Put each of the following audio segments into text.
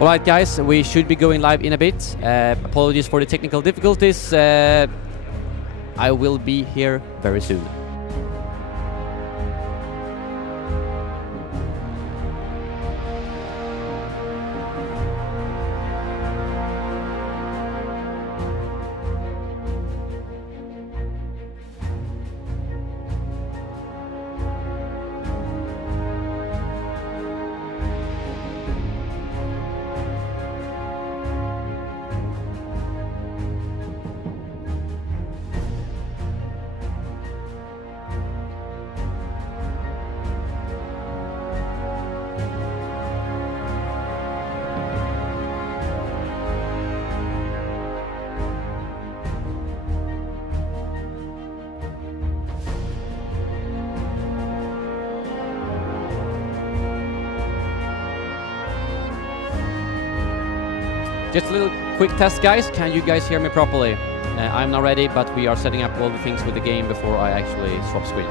Alright guys, we should be going live in a bit. Apologies for the technical difficulties. I will be here very soon. Just a little quick test, guys. Can you guys hear me properly? I'm not ready, but we are setting up all the things with the game before I actually swap screen.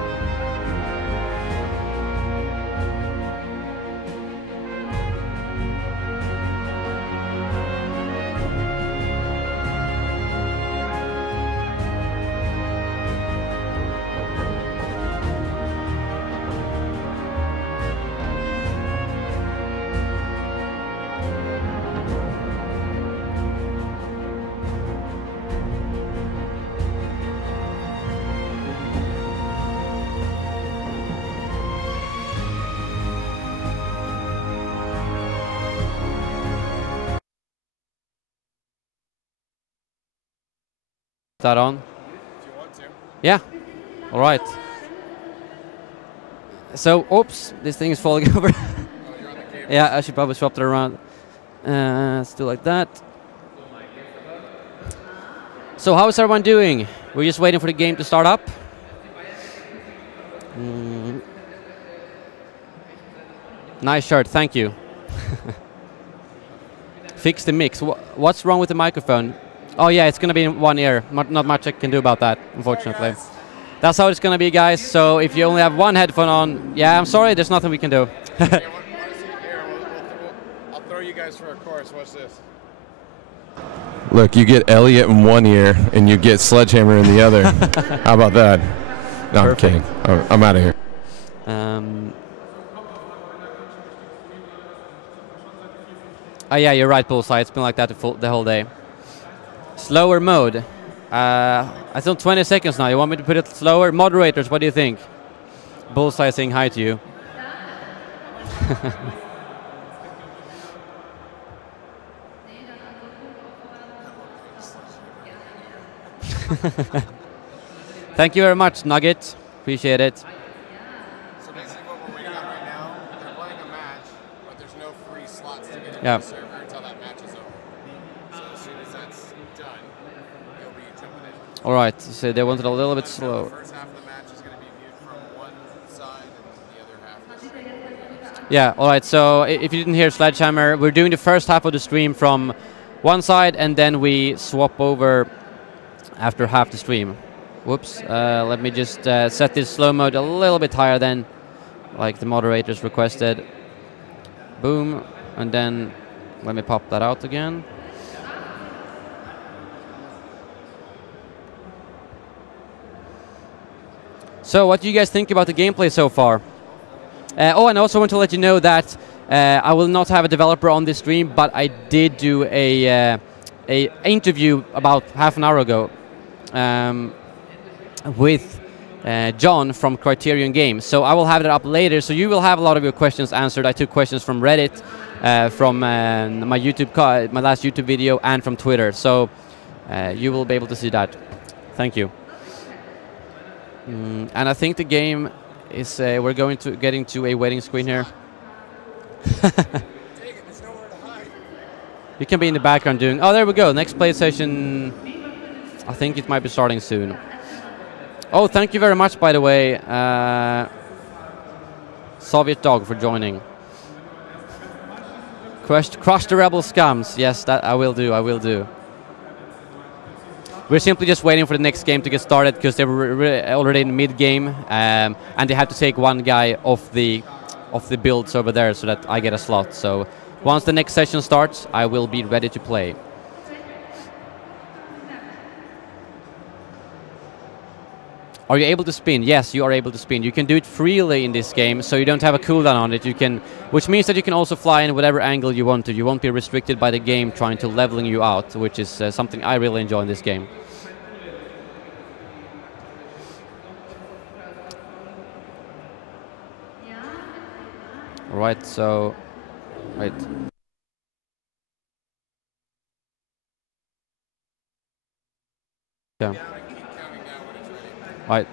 That on? If you want to. Yeah. All right. So, oops, this thing is falling over. Oh, you're on the camera. Yeah, I should probably swap it around. Let's do like that. So, how is everyone doing? We're just waiting for the game to start up. Nice shirt, thank you. Fix the mix. What's wrong with the microphone? Oh yeah, it's going to be in one ear. Not much I can do about that, unfortunately. That's how it's going to be, guys. So if you only have one headphone on, yeah, I'm sorry, there's nothing we can do. I'll throw you guys for a course. Watch this. Look, you get Elliot in one ear, and you get Sledgehammer in the other. How about that? No, I'm kidding. I'm out of here. Oh yeah, you're right, Bullseye. It's been like that the whole day. Slower mode. It's on 20 seconds now. You want me to put it slower? Moderators, what do you think? Bullseye saying hi to you. Thank you very much, Nugget. Appreciate it. So basically what we're waiting on right now, they're playing a match, but there's no free slots to get into the server until that match is over. So as soon as that's done, you'll be jumping in. All right, so they wanted a little bit slow. The first half of the match is going to be viewed from one side, and the other half is... Yeah, all right, so if you didn't hear Sledgehammer, we're doing the first half of the stream from one side, and then we swap over after half the stream. Whoops, let me just set this slow mode a little bit higher than like the moderators requested. Boom, and then let me pop that out again. So what do you guys think about the gameplay so far? Oh, and I also want to let you know that I will not have a developer on this stream, but I did do a interview about half an hour ago with John from Criterion Games. So I will have that up later, so you will have a lot of your questions answered. I took questions from Reddit, from my my last YouTube video, and from Twitter. So you will be able to see that. Thank you. And I think the game is, we're going to get into a waiting screen here. You can be in the background doing, oh, there we go. Next play session, I think it might be starting soon. Oh, thank you very much, by the way, Soviet Dog, for joining. Crush the rebel scums. Yes, that I will do, I will do. We're simply just waiting for the next game to get started because they were already in mid-game, and they have to take one guy off the builds over there so that I get a slot. So Once the next session starts, I will be ready to play. Are you able to spin? Yes, you are able to spin. You can do it freely in this game, so you don't have a cooldown on it. You can, which means that you can also fly in whatever angle you want to. You won't be restricted by the game trying to leveling you out, which is something I really enjoy in this game. All right, so, right. Yeah. Right.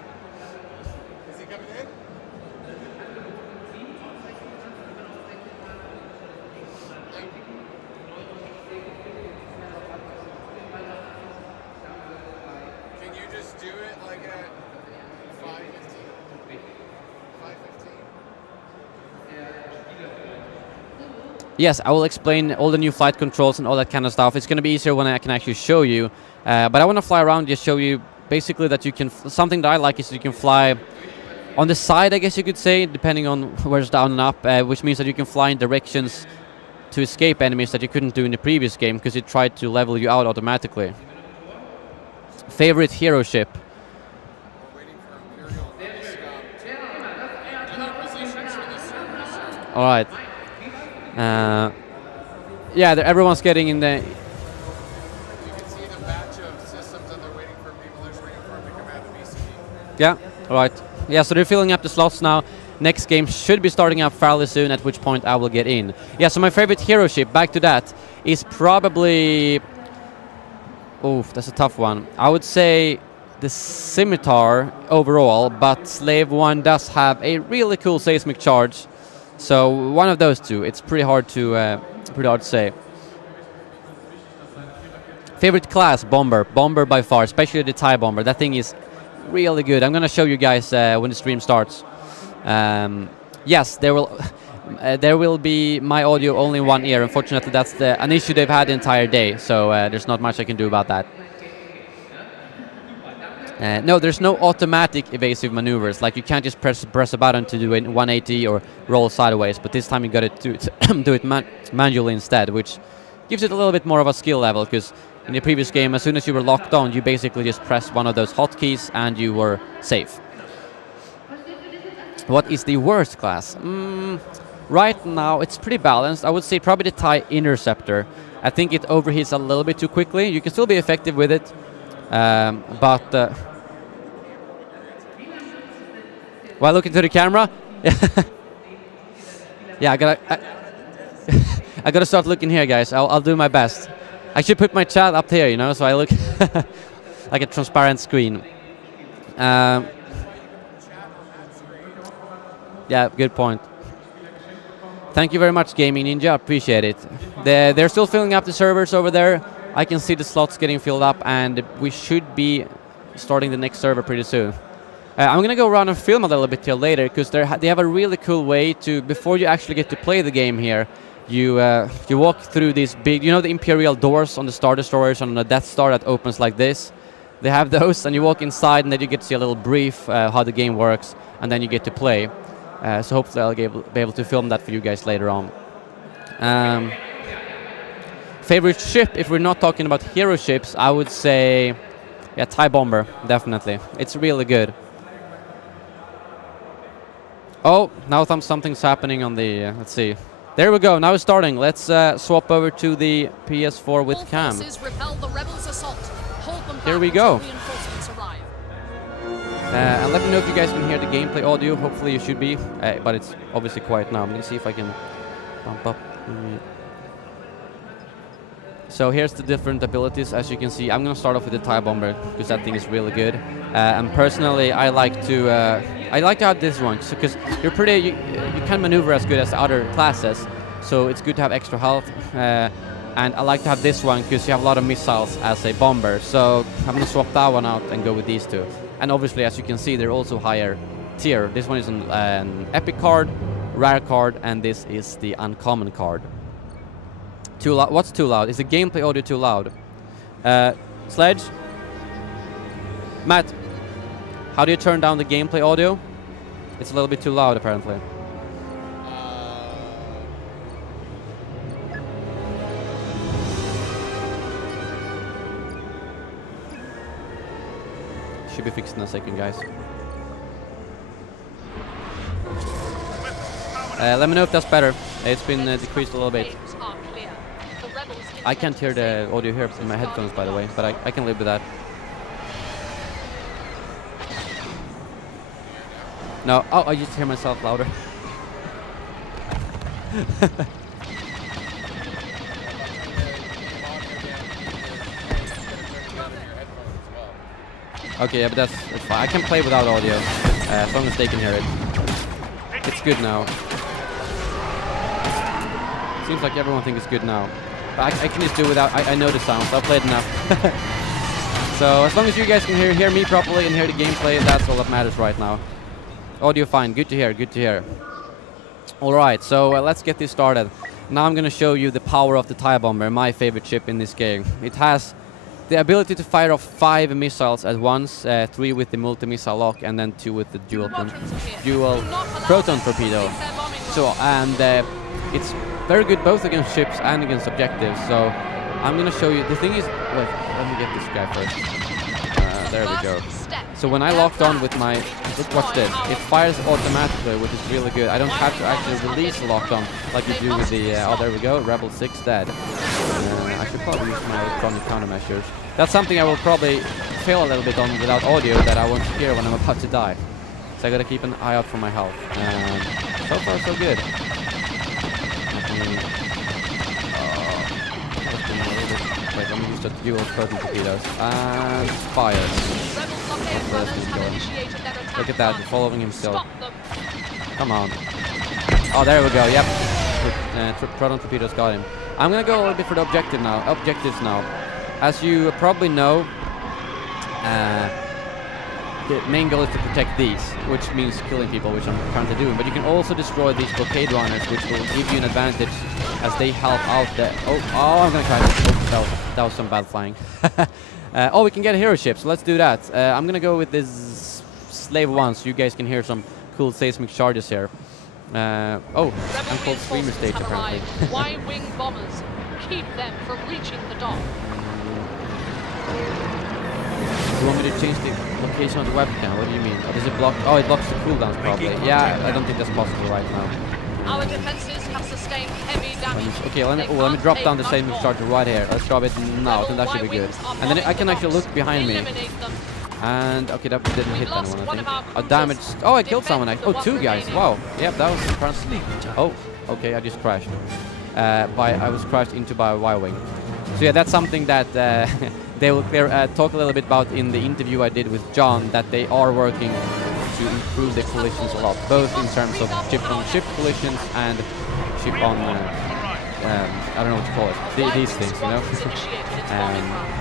Is he coming in? Can you just do it like at 5:15? 5:15? Yes, I will explain all the new flight controls and all that kind of stuff. It's going to be easier when I can actually show you. But I want to fly around, just show you basically that you can, something that I like is you can fly on the side, I guess you could say, depending on where's down and up, which means that you can fly in directions to escape enemies that you couldn't do in the previous game because it tried to level you out automatically. Favorite hero ship? All right. Yeah, everyone's getting in the... Yeah, all right. Yeah, so they're filling up the slots now. Next game should be starting up fairly soon, at which point I will get in. Yeah, so my favorite hero ship, back to that, is probably... Oof, that's a tough one. I would say the Scimitar overall, but Slave 1 does have a really cool seismic charge. So one of those two. It's pretty hard to say. Favorite class, Bomber. Bomber by far, especially the TIE Bomber. That thing is really good. I'm going to show you guys when the stream starts. Yes, there will be my audio only in one ear. Unfortunately, that's an issue they've had the entire day, so there's not much I can do about that. No, there's no automatic evasive maneuvers. Like you can't just press a button to do it 180 or roll sideways, but this time you got to do it manually instead, which gives it a little bit more of a skill level, because in the previous game, as soon as you were locked on, you basically just pressed one of those hotkeys and you were safe. What is the worst class? Right now, it's pretty balanced. I would say probably the TIE Interceptor. I think it overheats a little bit too quickly. You can still be effective with it, but... While looking to the camera? Yeah, I gotta start looking here, guys. I'll do my best. I should put my chat up here, you know, so I look like a transparent screen. Yeah, good point. Thank you very much, Gaming Ninja. Appreciate it. They're still filling up the servers over there. I can see the slots getting filled up, and we should be starting the next server pretty soon. I'm going to go around and film a little bit here later, because they have a really cool way to, before you actually get to play the game here, you walk through these big, you know, the Imperial doors on the Star Destroyers on the Death Star that opens like this? They have those, and you walk inside, and then you get to see a little brief how the game works, and then you get to play. So hopefully I'll be able to film that for you guys later on. Favorite ship, if we're not talking about hero ships, I would say, yeah, TIE Bomber, definitely. It's really good. Oh, now something's happening on the, let's see. There we go, now it's starting. Let's swap over to the PS4 with Cam. Here we go. And let me know if you guys can hear the gameplay audio. Hopefully you should be, but it's obviously quiet now. Let me see if I can bump up. So here's the different abilities. As you can see, I'm going to start off with the TIE Bomber, because that thing is really good. And personally, I like to have this one, because you can maneuver as good as the other classes. So it's good to have extra health. And I like to have this one because you have a lot of missiles as a bomber. So I'm going to swap that one out and go with these two. And obviously, as you can see, they're also higher tier. This one is an epic card, rare card, and this is the uncommon card. Too loud? What's too loud? Is the gameplay audio too loud? Sledge? Matt, how do you turn down the gameplay audio? It's a little bit too loud, apparently. Should be fixed in a second, guys. Let me know if that's better. It's been decreased a little bit. I can't hear the audio here in my headphones, by the way, but I can live with that. No, oh, I just hear myself louder. Okay, yeah, but that's fine. I can play without audio, as long as they can hear it. It's good now. Seems like everyone thinks it's good now. But I can just do without. I know the sounds. I've played enough. So as long as you guys can hear me properly and hear the gameplay, that's all that matters right now. Audio fine. Good to hear. Good to hear. All right. So let's get this started. Now I'm going to show you the power of the TIE Bomber, my favorite ship in this game. It has the ability to fire off 5 missiles at once, 3 with the multi-missile lock, and then 2 with the dual proton torpedo. So it's very good both against ships and against objectives. So I'm gonna show you. The thing is, wait, let me get this guy first. There we go. So when I locked on with my, watch this. It fires automatically, which is really good. I don't have to actually release the lockdown like you do with the. Oh, there we go. Rebel 6 dead. I should probably use my electronic countermeasures. That's something I will probably fail a little bit on without audio that I won't hear when I'm about to die. So I gotta keep an eye out for my health. So far, so good. Wait, let me use the dual proton torpedoes. And fire. Look at that, following him still. Come on. Oh, there we go, yep. Proton torpedoes got him. I'm gonna go a little bit for the objectives now. As you probably know, the main goal is to protect these, which means killing people, which I'm currently doing. But you can also destroy these blockade runners, which will give you an advantage as they help out the... Oh, I'm gonna crash. Oh, that was some bad flying. Oh, we can get hero ships. Let's do that. I'm gonna go with this Slave 1, so you guys can hear some cool seismic charges here. Oh, I'm called Streamer Stage apparently. Y-wing bombers. Keep them from reaching the dock. You want me to change the location of the webcam? What do you mean? Oh, does it block? Oh, it blocks the cooldowns probably. Yeah, I don't think that's possible right now. Our defenses have sustained heavy damage. Okay, let me drop down the seismic charger right here. Let's drop it now, and that should be good. And then I can actually look behind me. And okay, that didn't hit anyone, I think. Oh, damaged. Oh, I killed someone. Oh, 2 guys. Wow. Yep, that was impressive. Oh, okay, I just crashed. I was crashed into by a Y-wing. So yeah, that's something that they will talk a little bit about in the interview I did with John, that they are working to improve the collisions a lot, both in terms of ship-on-ship collisions and ship-on, I don't know what to call it, these things, you know?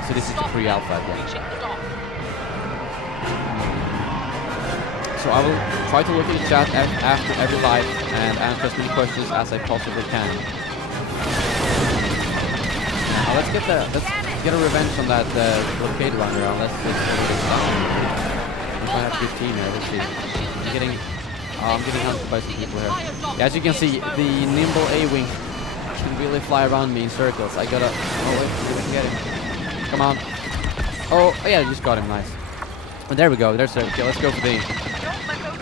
So this is the pre-alpha again. So I will try to look at the chat after every live and answer as many questions as I possibly can. Now let's get a revenge on that blockade runner. Let's get if I have a good team here, let's see. I'm getting hunted by some people here. Yeah, as you can see, the nimble A-wing can really fly around me in circles. I gotta. Oh wait, we can get him. Come on. Oh yeah, I just got him. Nice. Oh, there we go. There's a. Okay, let's go for the.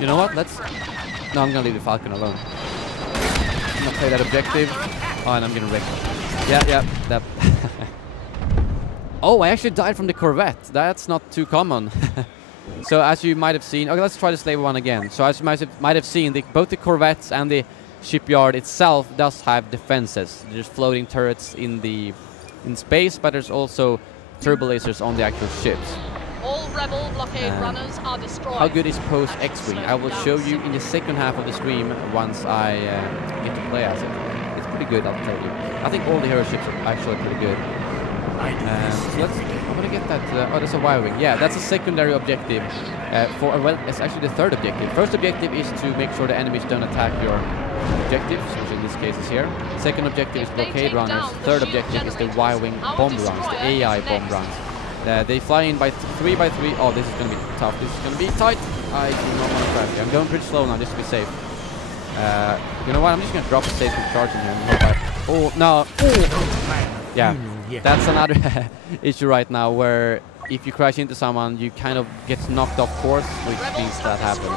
You know what? No, I'm gonna leave the Falcon alone. I'm gonna play that objective. Oh, and I'm getting wrecked. Yeah, that. Oh, I actually died from the Corvette. That's not too common. So as you might have seen, okay, let's try the Slave 1 again. So as you might have seen, both the Corvettes and the shipyard itself does have defenses. There's floating turrets in space, but there's also turbo lasers on the actual ships. All rebel blockade runners are destroyed. How good is Post X-Wing? I will show you in the second half of the stream once I get to play as it. It's pretty good, I'll tell you. I think all the hero ships are actually pretty good. So I'm gonna get that. Oh, that's a Y-wing. Yeah, that's a secondary objective. Well, it's actually the third objective. First objective is to make sure the enemies don't attack your objectives, which in this case is here. Second objective is blockade runners. Third objective is the Y-wing bomb runs, the AI bomb runs. They fly in by 3 by 3. Oh, this is gonna be tough. This is gonna be tight. I do not want to crash here. I'm going pretty slow now, just to be safe. You know what? I'm just gonna drop a safe charge in here and hope oh no! Oh. Yeah, that's another issue right now where if you crash into someone, you kind of get knocked off course, which means that happens.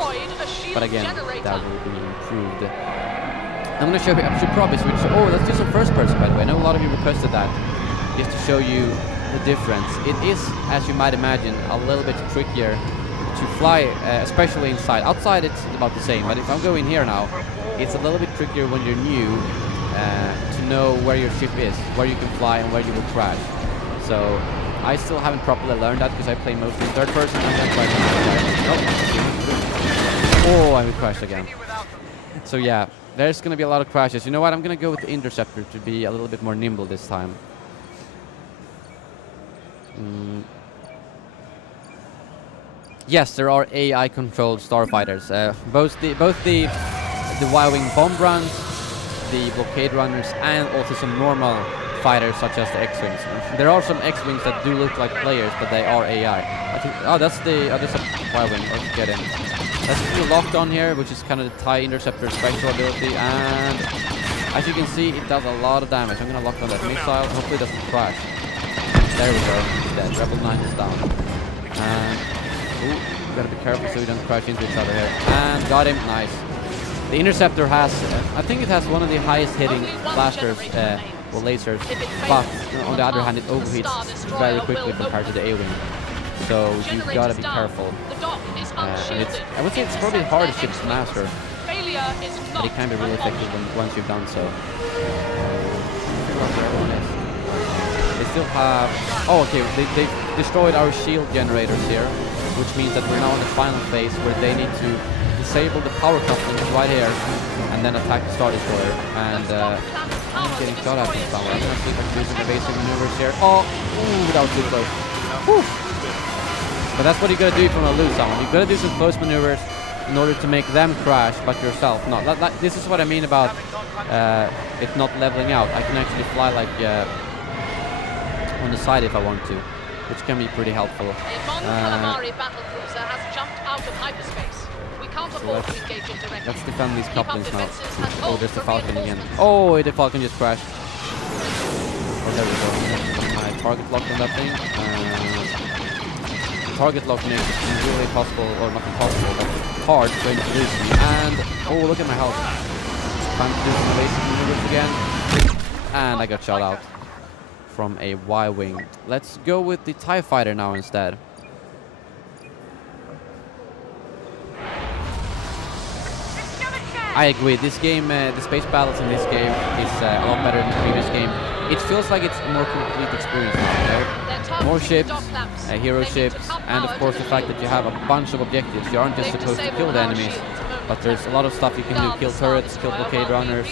But again, that will be improved. I'm going to show you, I should probably switch. Oh, let's do some first person, by the way. I know a lot of you requested that, just to show you the difference. It is, as you might imagine, a little bit trickier to fly, especially inside. Outside, it's about the same, but if I'm going here now, it's a little bit trickier when you're new to know where your ship is, where you can fly and where you will crash. So I still haven't properly learned that because I play mostly in third person. Oh, I crashed again. So yeah, there's going to be a lot of crashes. You know what? I'm going to go with the interceptor to be a little bit more nimble this time. Yes, there are AI-controlled starfighters. Both the Y-wing bomb runs, the blockade runners, and also some normal fighters such as the X-wings. There are some X-wings that do look like players, but they are AI. I think. Oh, that's the. Oh, there's a Y-wing. Let's get in. Let's do locked on here, which is kind of the TIE interceptor spectral ability, and as you can see, it does a lot of damage. I'm gonna lock on that missile. Hopefully, it doesn't crash. There we go. He's dead. Rebel 9 is down. And ooh, you gotta be careful so we don't crash into each other here. And got him. Nice. The interceptor has, I think it has one of the highest hitting blasters or lasers, but on the other hand, it overheats very quickly compared to the A-wing. So you've gotta be careful. And it's, I would say it's probably the hardest ship to master, but it can be really effective once you've done so. They still have... Oh, okay, they destroyed our shield generators here, which means that we're now in the final phase where they need to disable the power couplings right here and then attack the Star Destroyer. And I'm getting shot at from somewhere. I'm going to see if I can do some evasive maneuvers here. Oh, ooh, that was too close. Whew. But that's what you got to do if you want to lose someone. You got to do some close maneuvers in order to make them crash, but yourself not. This is what I mean about it not leveling out. I can actually fly like on the side if I want to, which can be pretty helpful. Let's defend these couplings now. Oh, there's the Falcon again. Oh, the Falcon just crashed. Oh, there we go. My target lock on that thing. Target lock makes it really possible, or not impossible, but hard for him to lose me. And oh, look at my health. Time to do some evasive maneuvers again. And I got shot out from a Y-wing. Let's go with the TIE fighter now instead. I agree. This game, the space battles in this game is a lot better than the previous game. It feels like it's a more complete experience now, you know? More ships, hero ships, and of course the fact that you have a bunch of objectives. You aren't just supposed to kill the enemies, but there's a lot of stuff you can do. Kill turrets, kill blockade runners,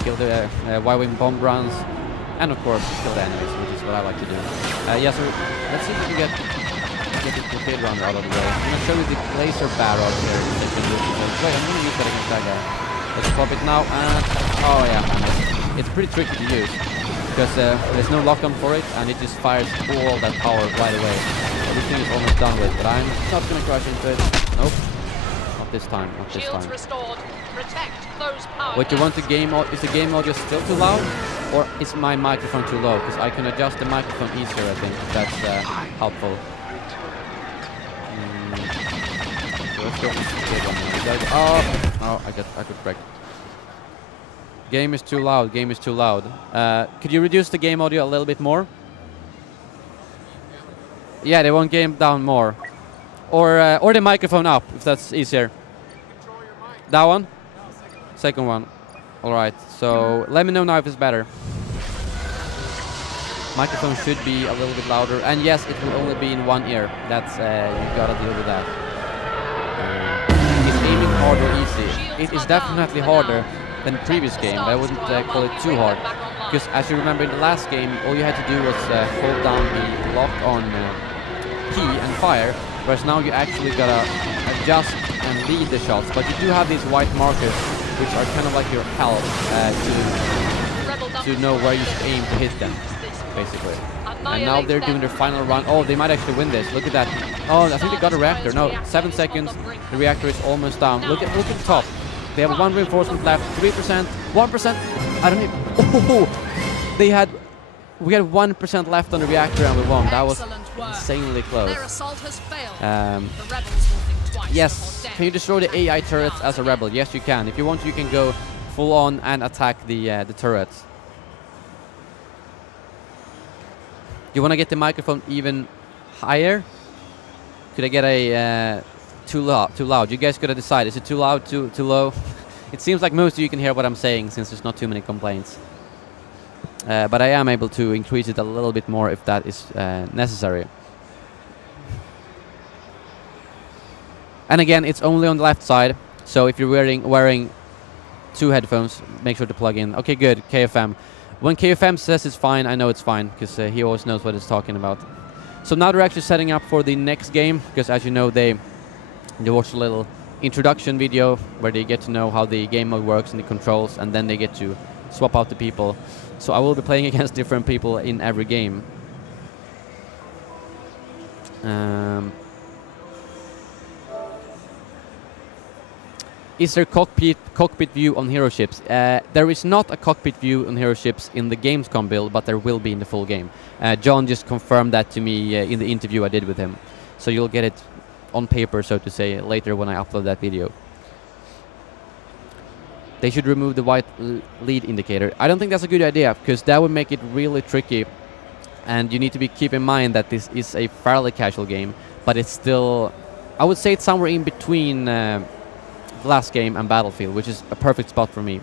kill the Y-wing bomb runs, and of course kill the enemies, which is what I like to do. Yeah, so let's see if we can get the blockade runner out of the way. I'm going to show you the laser barrel here. Wait, I'm going to use that against that guy. Let's pop it now, and oh yeah, it's pretty tricky to use because there's no lock-on for it, and it just fires all that power right away. Everything is almost done with, but I'm not going to crash into it. Nope, not this time. Not this time. What you want to game is the game audio still too loud, or is my microphone too low? Because I can adjust the microphone easier. I think that's helpful. Let's go for the big one. Oh, I got wrecked. Game is too loud. Game is too loud. Could you reduce the game audio a little bit more? Yeah, they want game down more, or the microphone up if that's easier. That one, second one. All right. So let me know now if it's better. Microphone should be a little bit louder, and yes, it will only be in one ear. That's you gotta deal with that. Is aiming hard or easy? It is definitely harder than the previous game, but I wouldn't call it too hard. Because as you remember in the last game, all you had to do was hold down the lock-on key and fire, whereas now you actually gotta adjust and lead the shots. But you do have these white markers, which are kind of like your help to know where you should aim to hit them, basically. And now they're doing their final run. Oh, they might actually win this. Look at that. Oh, I think they got a reactor. No, 7 seconds. The reactor is almost down. Look at the top. They have one reinforcement left. 3%, 1%. I don't need. Oh, they had We had 1% left on the reactor and we won. That was Excellent work. insanely close. Their assault has failed. The rebels will think twice Yes, before can you destroy the daring AI to turrets advance as a rebel? Yes, you can. If you want, you can go full on and attack the turrets. You want to get the microphone even higher? Could I get a too loud? You guys gotta decide. Is it too loud, too low? It seems like most of you can hear what I'm saying since there's not too many complaints. But I am able to increase it a little bit more if that is necessary. And again, it's only on the left side. So if you're wearing 2 headphones, make sure to plug in. Okay, good. KFM. When KFM says it's fine, I know it's fine because he always knows what he's talking about. So now they're actually setting up for the next game because, as you know, they watch a little introduction video where they get to know how the game mode works and the controls, and then they get to swap out the people. So I will be playing against different people in every game. Is there cockpit view on hero ships? There is not a cockpit view on hero ships in the Gamescom build, but there will be in the full game. John just confirmed that to me in the interview I did with him. So you'll get it on paper, so to say, later when I upload that video. They should remove the white lead indicator. I don't think that's a good idea, because that would make it really tricky. And you need to keep in mind that this is a fairly casual game, but it's still, I would say it's somewhere in between the last game and Battlefield, which is a perfect spot for me.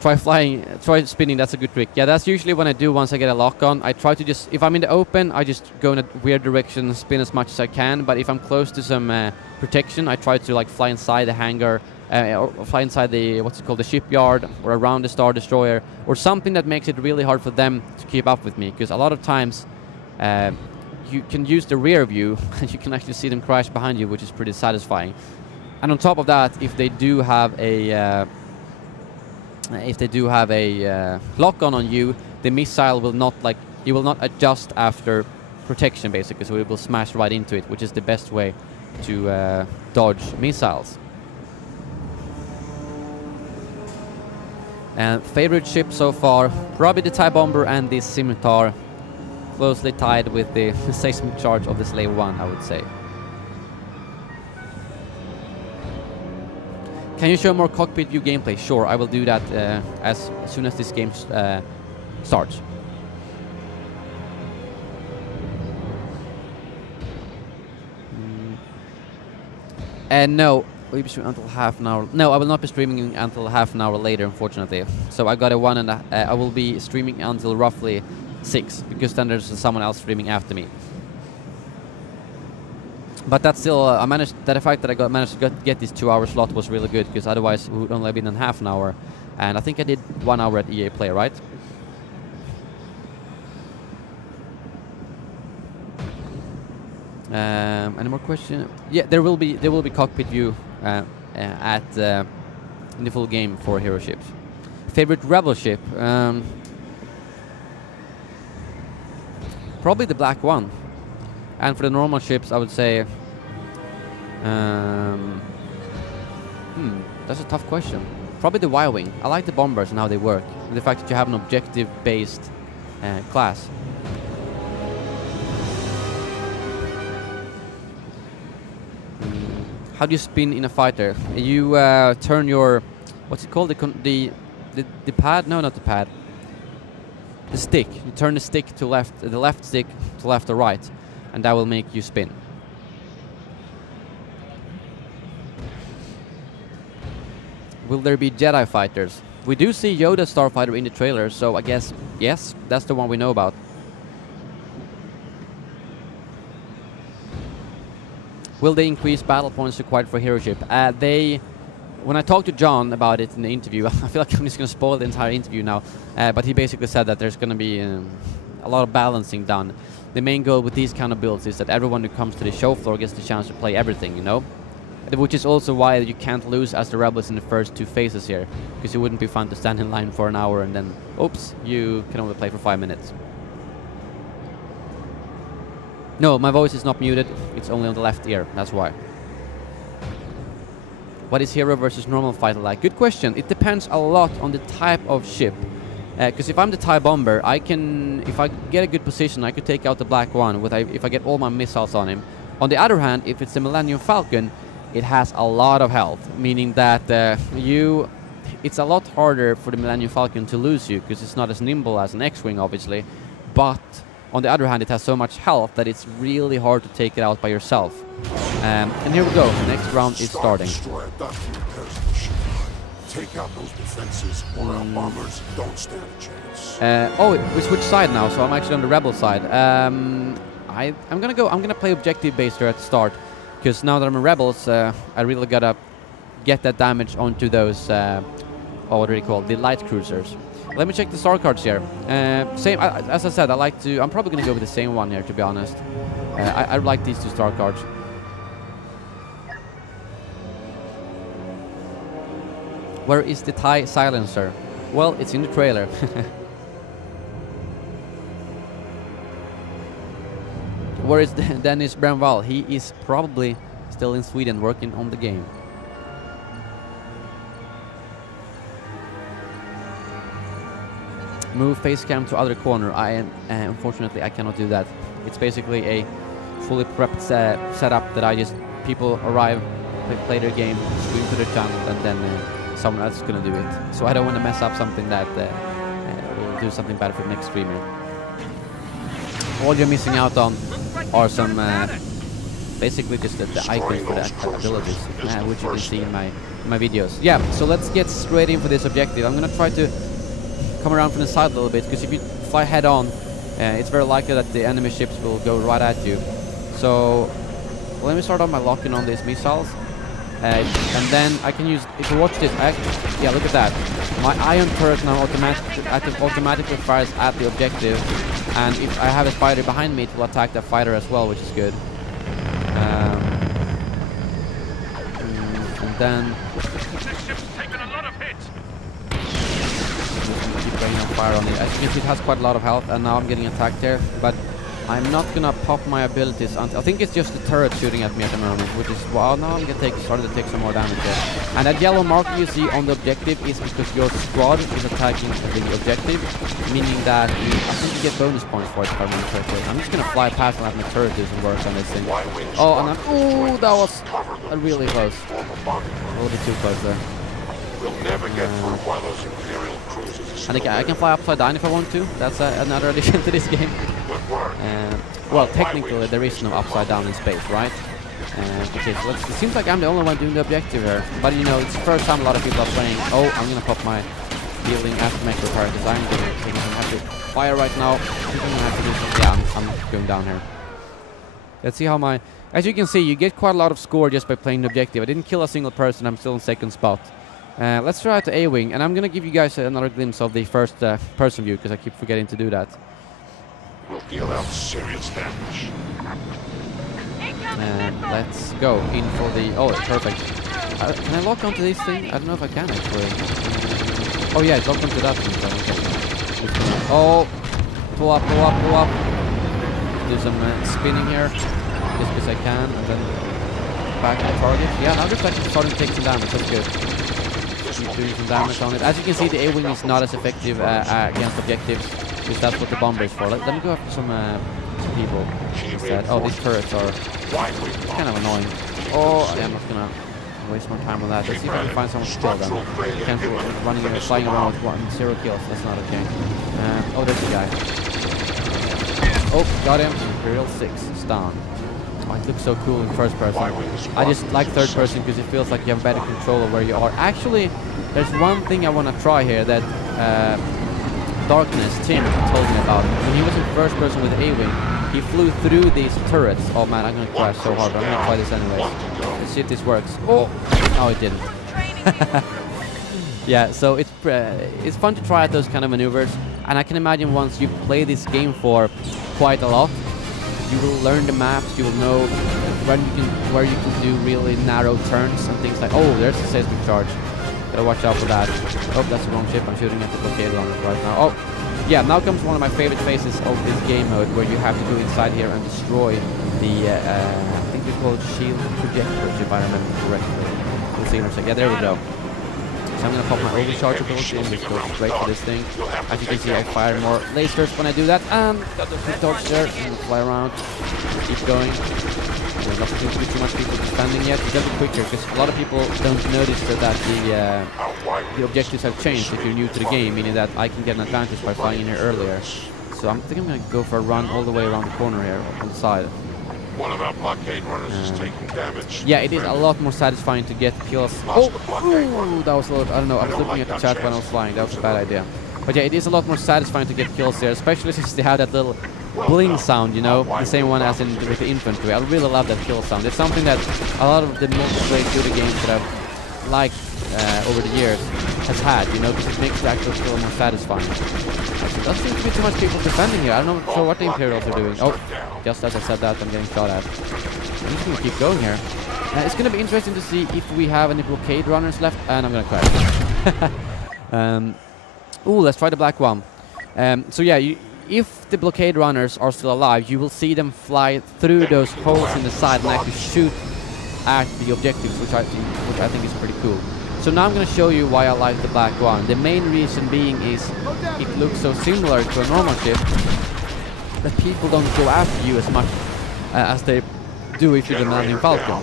Try flying, try spinning, that's a good trick. Yeah, that's usually when I do once I get a lock on. I try to just, if I'm in the open, I just go in a weird direction, spin as much as I can, but if I'm close to some protection, I try to like fly inside the hangar, or fly inside the, what's it called, the shipyard, or around the Star Destroyer, or something that makes it really hard for them to keep up with me, because a lot of times you can use the rear view and you can actually see them crash behind you, which is pretty satisfying. And on top of that, if they do have a lock on you, the missile will not it will not adjust after protection, basically, so it will smash right into it, which is the best way to dodge missiles. And favorite ship so far, probably the TIE Bomber and the Scimitar, closely tied with the seismic charge of the Slave 1, I would say. Can you show more cockpit view gameplay? Sure, I will do that as soon as this game starts. And no, will you be streaming until half an hour? No, I will not be streaming until half an hour later, unfortunately. So I got a I will be streaming until roughly 6, because then there's someone else streaming after me. But that's still, I managed, the fact that I managed to get this 2-hour slot was really good, because otherwise it would only have been in half an hour. And I think I did 1 hour at EA Play, right? Any more questions? Yeah, there will be cockpit view in the full game for hero ships. Favorite rebel ship? Probably the black one. And for the normal ships, I would say... that's a tough question. Probably the Y-Wing. I like the bombers and how they work. And the fact that you have an objective-based class. How do you spin in a fighter? You turn your... What's it called? The pad? No, not the pad. The stick. You turn the stick to left, the left stick to left or right, and that will make you spin. Will there be Jedi fighters? We do see Yoda Starfighter in the trailer, so I guess, yes, that's the one we know about. Will they increase battle points required for hero ship? When I talked to John about it in the interview, I feel like I'm just going to spoil the entire interview now, but he basically said that there's going to be a lot of balancing done. The main goal with these kind of builds is that everyone who comes to the show floor gets the chance to play everything, you know? Which is also why you can't lose as the rebels in the first 2 phases here, because it wouldn't be fun to stand in line for an hour and then, oops, you can only play for 5 minutes. No, my voice is not muted, it's only on the left ear, that's why. What is hero versus normal fighter like? Good question. It depends a lot on the type of ship. Because if I'm the TIE bomber, I can, if I get a good position, I could take out the black one if I get all my missiles on him. On the other hand, if it's the Millennium Falcon, it has a lot of health, meaning that it's a lot harder for the Millennium Falcon to lose you, because it's not as nimble as an X-Wing, obviously. But on the other hand, it has so much health that it's really hard to take it out by yourself. And here we go. The next round is starting. Take out those defenses, or our bombers don't stand a chance. Oh, we switched side now, so I'm actually on the rebel side. I'm gonna play objective based here at the start, because now that I'm a rebels, I really gotta get that damage onto those what are they called? The light cruisers. Let me check the star cards here. Same as I said, I'm probably gonna go with the same one here, to be honest. I like these 2 star cards. Where is the TIE silencer? Well, it's in the trailer. Where is Dennis Bramwall? He is probably still in Sweden working on the game. Move face cam to other corner. Unfortunately, I cannot do that. It's basically a fully prepped setup that people arrive, they play their game, stream to their channel, and then someone else is going to do it. So I don't want to mess up something that will do something bad for the next streamer. All you're missing out on are some basically just the icons for the abilities, which you can see in my videos. Yeah, so let's get straight in for this objective. I'm going to try to come around from the side a little bit, because if you fly head on, it's very likely that the enemy ships will go right at you. So let me start on my locking on these missiles. And then I can use, if you watch this, yeah, look at that. My ion turret now automatically fires at the objective, and if I have a fighter behind me, it will attack that fighter as well, which is good. And then keep going on fire on it. As you can see, it has quite a lot of health, and now I'm getting attacked here, but I'm not gonna pop my abilities until I think it's just the turret shooting at me at the moment, which is well, now I'm starting to take some more damage there. And that yellow marker you see on the objective is because your squad is attacking the objective, meaning that I think you get bonus points for it if I remember correctly. I'm just gonna fly past and let my turret do some work on this thing. Oh, and ooh, that was really close. A little bit too close there. We'll never get through while those Imperial cruisers. And I can fly upside down if I want to. That's another addition to this game. Well, technically there is no upside down in space, right? It seems like I'm the only one doing the objective here. But you know, it's the first time a lot of people are playing. Oh, I'm gonna pop my healing aftermath repair, because I'm gonna have to fire right now. I'm gonna have to do something. Yeah, I'm going down here. Let's see how my... As you can see, you get quite a lot of score just by playing the objective. I didn't kill a single person, I'm still in second spot. Let's try out the A-Wing, and I'm gonna give you guys another glimpse of the first person view, because I keep forgetting to do that. We'll deal out serious damage. Let's go in for the... Oh, it's perfect. Can I lock onto this thing? I don't know if I can, actually. Oh yeah, it's locked onto that thing. So okay. Oh, pull up, pull up, pull up. Do some spinning here, just because I can, and then back to the target. Yeah, now just actually starting to take some damage. That's good. Keep doing some damage on it. As you can see, the A-Wing is not as effective against objectives, because that's what the bomber is for. Let me go after some people instead. Oh, these turrets are kind of annoying. Oh, yeah, I'm not gonna waste more time on that. Let's see if I can find someone to kill them. Can't be running and flying around with 0 kills. That's not okay. Oh, there's a guy. Oh, got him. Imperial 6 stunned. Oh, it looks so cool in first person. I just like third person because it feels like you have better control of where you are. Actually, there's one thing I want to try here that Darkness, Tim, told me about. When he was in first person with A-Wing, he flew through these turrets. Oh man, I'm going to crash so hard, but I'm going to try this anyway. Let's see if this works. Oh! No, it didn't. Yeah, so it's fun to try out those kind of maneuvers, and I can imagine once you play this game for quite a lot, you will learn the maps, you will know where you can do really narrow turns and things like... Oh, there's a seismic charge. Gotta watch out for that. Oh, that's the wrong ship. I'm shooting at the blockade on it right now. Oh, yeah, now comes one of my favorite phases of this game mode, where you have to go inside here and destroy the, I think they're called shield projectors, if I remember correctly. We'll see in a second. Yeah, there we go. So I'm gonna pop my overcharge ability and just go straight for this thing. As you can see, I fire more lasers when I do that, and got the quick dodge there, and fly around, keep going. There's not seems to be too much people defending yet. It's a bit quicker, because a lot of people don't notice that the objectives have changed if you're new to the game, meaning that I can get an advantage by flying in here earlier. So I think I'm gonna go for a run all the way around the corner here, on the side. One of our blockade runners is taking damage. Yeah, it is a lot more satisfying to get kills. Oh, ooh, that was a little, I don't know, I was looking at the chat when I was flying. That was a bad idea. But yeah, it is a lot more satisfying to get kills there, especially since they have that little bling sound, you know, the same one as in with the infantry. I really love that kill sound. It's something that a lot of the multiplayer shooter games that I've liked over the years has had, you know, because it makes the actual kill more satisfying. There doesn't seem to be too much people defending here. I'm not sure what the Imperials are doing. Oh, just as I said that, I'm getting shot at. I'm just going to keep going here. It's going to be interesting to see if we have any blockade runners left. And I'm going to crash. Ooh, let's try the black one. So yeah, if the blockade runners are still alive, you will see them fly through those holes in the side and actually shoot at the objectives, which I think is pretty cool. So now I'm going to show you why I like the black one. The main reason being is it looks so similar to a normal ship that people don't go after you as much as they do if you're the Millennium Falcon.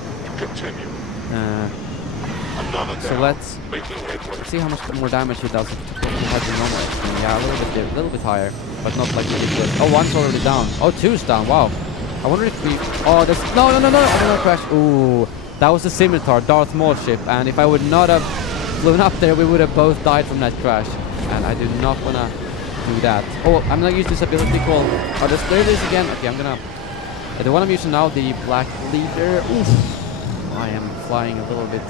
So let's see how much more damage it does if you have the normal. Yeah, a little bit higher, but not like ridiculous. Oh, one's already down. Oh, two's down. Wow. I wonder if we. Oh, that's no. I'm gonna crash. Ooh. That was a scimitar, Darth Maul ship, and if I would not have flown up there, we would have both died from that crash. And I do not want to do that. Oh, I'm going to use this ability called... Oh, let's play this again. Okay, I'm going to... the one I'm using now, the Black Leader. Oof. I am flying a little bit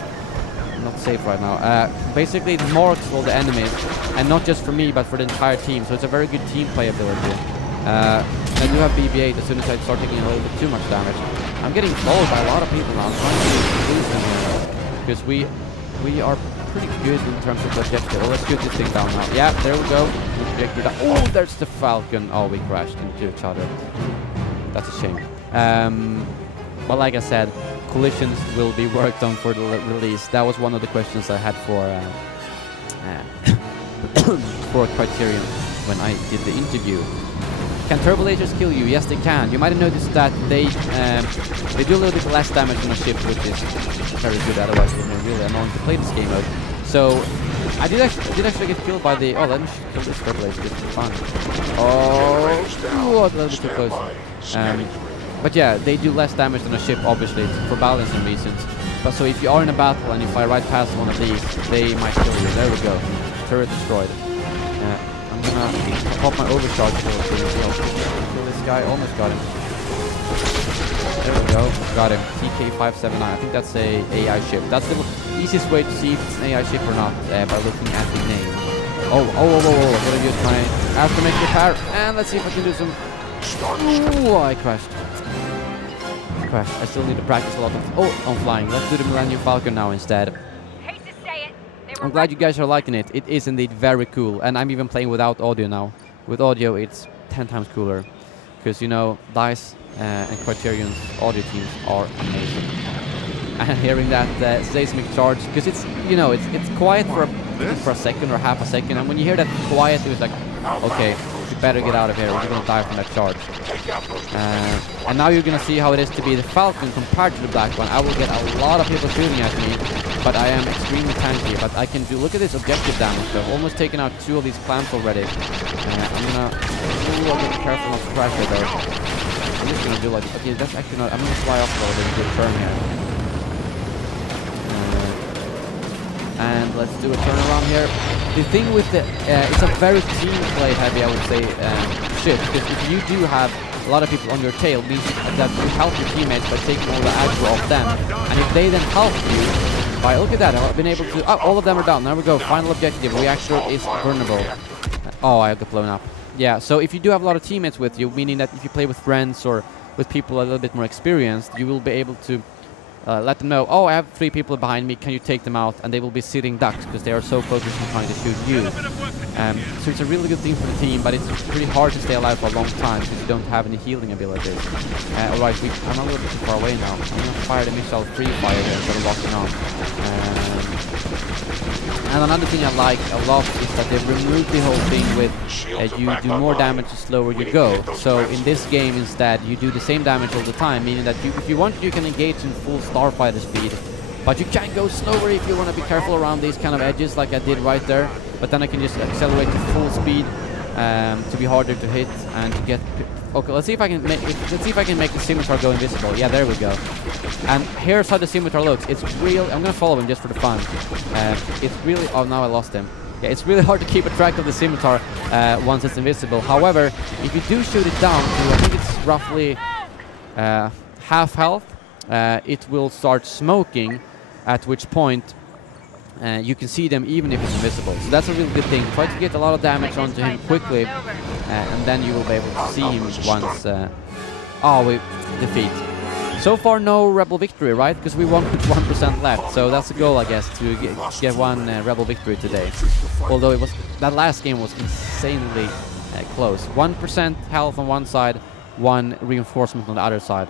not safe right now. Basically, it marks all the enemies, and not just for me, but for the entire team. So it's a very good team play ability. I do have BB-8 as soon as I start taking a little bit too much damage. I'm getting followed by a lot of people now. I'm trying to lose them here because we are pretty good in terms of objective. Oh, let's shoot this thing down now. Yeah, there we go. Oh, there's the Falcon. Oh, we crashed into each other. That's a shame. But like I said, collisions will be worked on for the release. That was one of the questions I had for for Criterion when I did the interview. Can turbo lasers kill you? Yes, they can. You might have noticed that they do a little bit less damage on a ship, which is very good. Otherwise, it would be really annoying to play this game mode. So I did actually get killed by the. Oh, let me kill this turbo laser. This is fun. Oh, a little bit too close. But yeah, they do less damage than a ship, obviously, for balancing reasons. But so if you are in a battle and you fly right past one of these, they might kill you. There we go. Turret destroyed. I'm gonna pop my overcharge ability. Kill this guy. Almost got him. There we go. Got him. TK579. I think that's a AI ship. That's the easiest way to see if it's an AI ship or not by looking at the name. Oh. I'm gonna use my aftermarket repair. And let's see if I can do some. Ooh, I crashed. I still need to practice a lot of. Oh, I'm flying. Let's do the Millennium Falcon now instead. I'm glad you guys are liking it. It is indeed very cool, and I'm even playing without audio now. With audio, it's 10 times cooler, because you know, DICE and Criterion's audio teams are amazing. And hearing that seismic charge, because it's it's quiet for a second or half a second, and when you hear that quiet, it was like, okay, you better get out of here, or you're gonna die from that charge. And now you're gonna see how it is to be the Falcon compared to the black one. I will get a lot of people shooting at me, but I am extremely tanky. But I can do, look at this objective damage. I've almost taken out 2 of these clamps already. I'm gonna be careful not to crash it though. I'm just gonna do like, okay, that's actually not, I'm gonna fly off a little bit and do a turn here. And let's do a turn around here. The thing with the, it's a very team play heavy, I would say, ship. Because if you do have a lot of people on your tail, means that you help your teammates by taking all the aggro off them. And if they then help you, by, look at that, I've been able to, oh, all of them are down. There we go, final objective, reactor is vulnerable. Oh, I got blown up. Yeah, so if you do have a lot of teammates with you, meaning that if you play with friends or with people a little bit more experienced, you will be able to let them know, oh, I have 3 people behind me, can you take them out? And they will be sitting ducks because they are so focused on trying to shoot you. So it's a really good thing for the team, but it's pretty hard to stay alive for a long time because you don't have any healing abilities. Alright, I'm a little bit too far away now. I'm going to fire the missile free fire there instead of locking on. And another thing I like a lot is that they've removed the whole thing with you do more damage the slower you go. So in this game instead you do the same damage all the time, meaning that if you want you can engage in full starfighter speed, but you can go slower if you want to be careful around these kind of edges like I did right there. But then I can just accelerate to full speed to be harder to hit and to get... Okay, let's see if I can make the scimitar go invisible. Yeah, there we go. And here's how the scimitar looks. It's real. I'm gonna follow him just for the fun. It's really... Oh, now I lost him. Yeah, it's really hard to keep a track of the scimitar once it's invisible. However, if you do shoot it down to, I think it's roughly half health, it will start smoking, at which point you can see them even if it's invisible. So that's a really good thing. Try to get a lot of damage onto him quickly, and then you will be able to see him once... we defeat. So far no Rebel victory, right? Because we won with 1% left. So that's the goal, I guess, to get one Rebel victory today. Although that last game was insanely close. 1% health on one side, 1 reinforcement on the other side.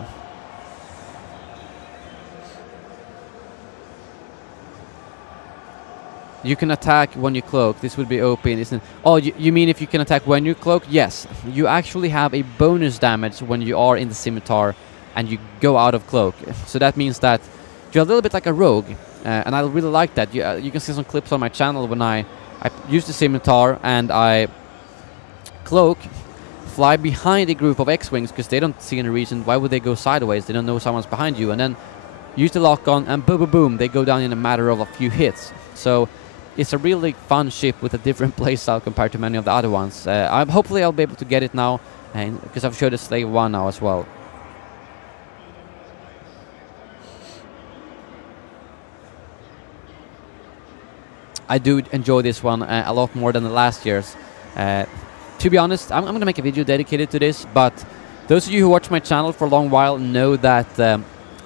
You can attack when you cloak. This would be OP, isn't it? Oh, you mean if you can attack when you cloak? Yes. You actually have a bonus damage when you are in the scimitar and you go out of cloak. So that means that you're a little bit like a rogue. And I really like that. You can see some clips on my channel when I use the scimitar and I cloak, fly behind a group of X-Wings because they don't see any reason. Why would they go sideways? They don't know someone's behind you. And then use the lock-on and boom, boom, boom. They go down in a matter of a few hits. So it's a really fun ship with a different playstyle compared to many of the other ones. Hopefully I'll be able to get it now, because I've showed the Slave 1 now as well. I do enjoy this one a lot more than the last year's. To be honest, I'm going to make a video dedicated to this, but those of you who watch my channel for a long while know that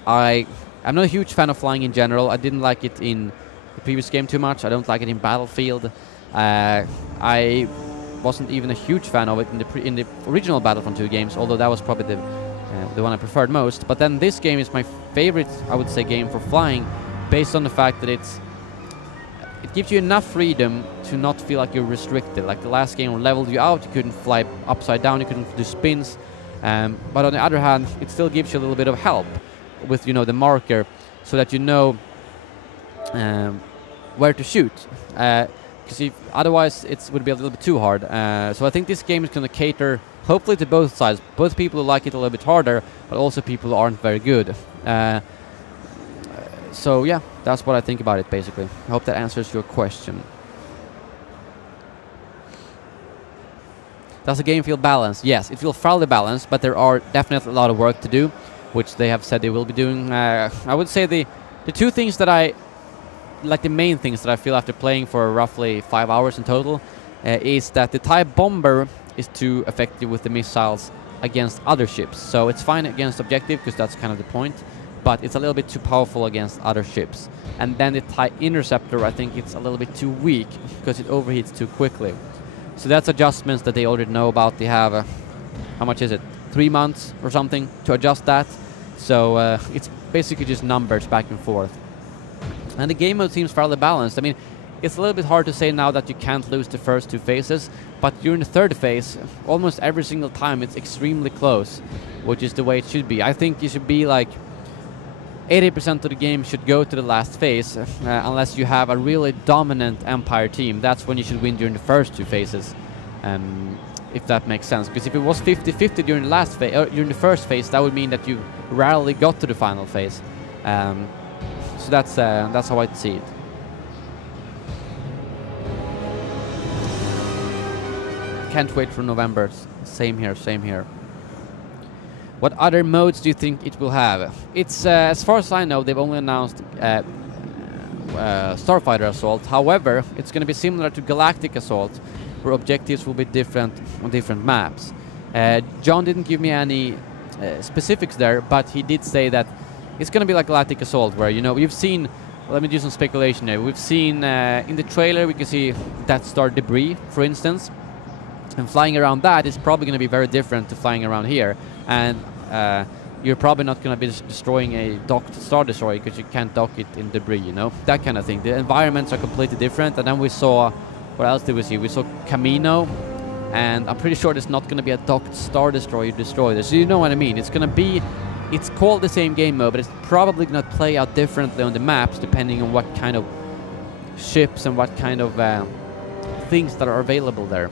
I'm not a huge fan of flying in general. I didn't like it in the previous game too much. I don't like it in Battlefield. I wasn't even a huge fan of it in the original Battlefront 2 games, although that was probably the one I preferred most. But then this game is my favorite, I would say, game for flying, based on the fact that it gives you enough freedom to not feel like you're restricted. Like the last game leveled you out, you couldn't fly upside down, you couldn't do spins. But on the other hand, it still gives you a little bit of help with, the marker, so that you know where to shoot, because otherwise it would be a little bit too hard. So I think this game is going to cater hopefully to both sides, both people who like it a little bit harder, but also people who aren't very good. So yeah, that's what I think about it basically. I hope that answers your question. Does the game feel balanced? Yes, it feels fairly balanced, but there are definitely a lot of work to do, which they have said they will be doing. I would say the two things that the main things that I feel after playing for roughly 5 hours in total is that the TIE bomber is too effective with the missiles against other ships. So it's fine against objective because that's kind of the point, but it's a little bit too powerful against other ships. And then the TIE interceptor, I think it's a little bit too weak because it overheats too quickly. So that's adjustments that they already know about. They have, how much is it? 3 months or something to adjust that. So it's basically just numbers back and forth. And the game mode seems fairly balanced. I mean, it's a little bit hard to say now that you can't lose the first 2 phases, but during the 3rd phase, almost every single time it's extremely close, which is the way it should be. I think you should be like 80% of the game should go to the last phase, unless you have a really dominant Empire team. That's when you should win during the first 2 phases, if that makes sense. Because if it was 50-50 during the last phase, during the first phase, that would mean that you rarely got to the final phase. So that's how I see it. Can't wait for November. Same here, same here. What other modes do you think it will have? It's as far as I know, they've only announced Starfighter Assault. However, it's going to be similar to Galactic Assault, where objectives will be different on different maps. John didn't give me any specifics there, but he did say that it's going to be like Galactic Assault, where, we've seen, let me do some speculation here. We've seen in the trailer, we can see Death Star debris, for instance. And flying around that is probably going to be very different to flying around here. And you're probably not going to be destroying a docked Star Destroyer because you can't dock it in debris, you know? That kind of thing. The environments are completely different. And then we saw, what else did we see? We saw Camino, and I'm pretty sure there's not going to be a docked Star Destroyer destroyer. So you know what I mean? It's going to be, it's called the same game mode, but it's probably going to play out differently on the maps depending on what kind of ships and what kind of things that are available there.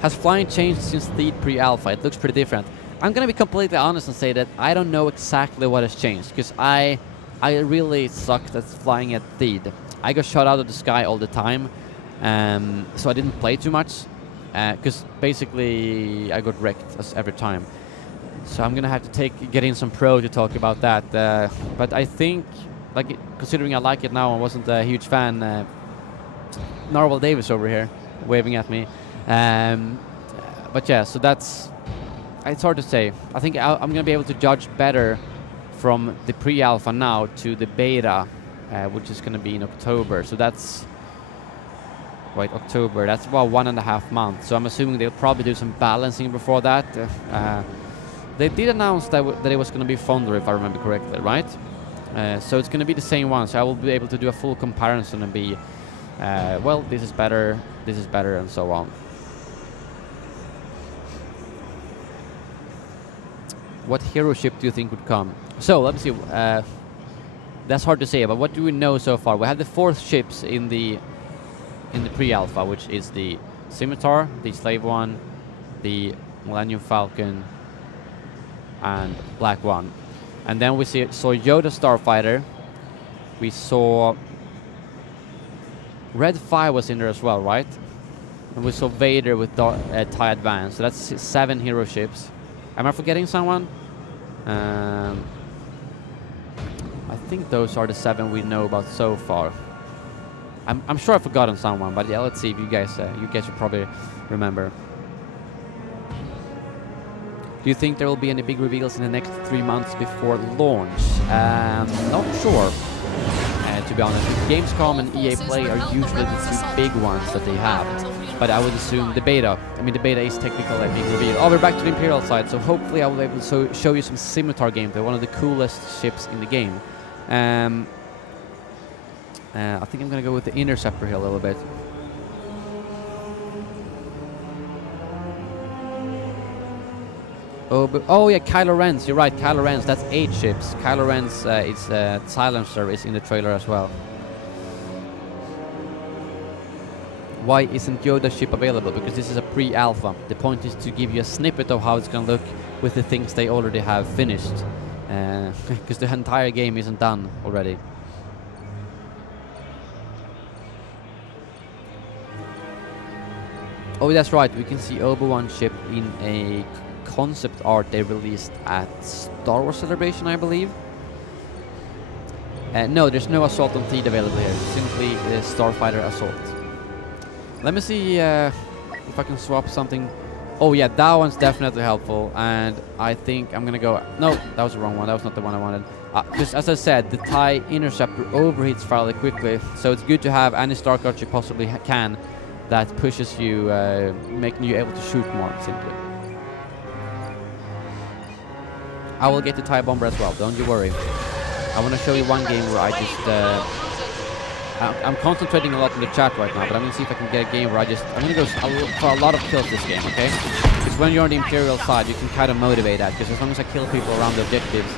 Has flying changed since Theed pre-alpha? It looks pretty different. I'm gonna be completely honest and say that I don't know exactly what has changed, because I really sucked at flying at Theed. I got shot out of the sky all the time, so I didn't play too much, because basically I got wrecked every time. So I'm gonna have to get in some pro to talk about that. But I think, like, considering I like it now, I wasn't a huge fan. Narwhal Davis over here, waving at me. But yeah, so it's hard to say. I think I'm going to be able to judge better from the pre-alpha now to the beta, which is going to be in October. So that's, wait, October, that's about 1.5 months. So I'm assuming they'll probably do some balancing before that. They did announce that it was going to be fonder, if I remember correctly, right? So it's going to be the same one, so I will be able to do a full comparison and be, well, this is better, and so on. What hero ship do you think would come? So, let me see. That's hard to say, but what do we know so far? We have the 4 ships in the pre-alpha, which is the Scimitar, the Slave One, the Millennium Falcon, and Black One. And then we saw Yoda Starfighter. We saw Red 5 was in there as well, right? And we saw Vader with TIE Advance. So that's 7 hero ships. Am I forgetting someone? I think those are the 7 we know about so far. I'm sure I've forgotten someone, but yeah, let's see if you guys should probably remember. Do you think there will be any big reveals in the next 3 months before launch? Not sure, to be honest. Gamescom and EA Play are usually the 2 big ones that they have. But I would assume the beta. I mean, the beta is technically a big reveal. Oh, we're back to the Imperial side, so hopefully I will be able to show you some Scimitar gameplay, one of the coolest ships in the game. I think I'm going to go with the Interceptor here a little bit. Oh yeah, Kylo Ren's. You're right, Kylo Ren's. That's 8 ships. Kylo Ren's Silencer is in the trailer as well. Why isn't Yoda's ship available? Because this is a pre-alpha. The point is to give you a snippet of how it's going to look with the things they already have finished. Because the entire game isn't done already. Oh, that's right. We can see Obi-Wan's ship in a concept art they released at Star Wars Celebration, I believe. No, there's no Assault on Theed available here. Simply the Starfighter Assault. Let me see if I can swap something. Oh yeah, that one's definitely helpful, and I think I'm gonna go. No, that was the wrong one. That was not the one I wanted. Just as I said, the TIE Interceptor overheats fairly quickly, so it's good to have any Stark Archer you possibly can that pushes you, making you able to shoot more simply. I will get the TIE Bomber as well. Don't you worry. I want to show you one game where I just. I'm concentrating a lot in the chat right now, but I'm going to see if I can get a game where I'm going to go for a lot of kills this game, okay? Because when you're on the Imperial side, you can kind of motivate that, because as long as I kill people around the objectives,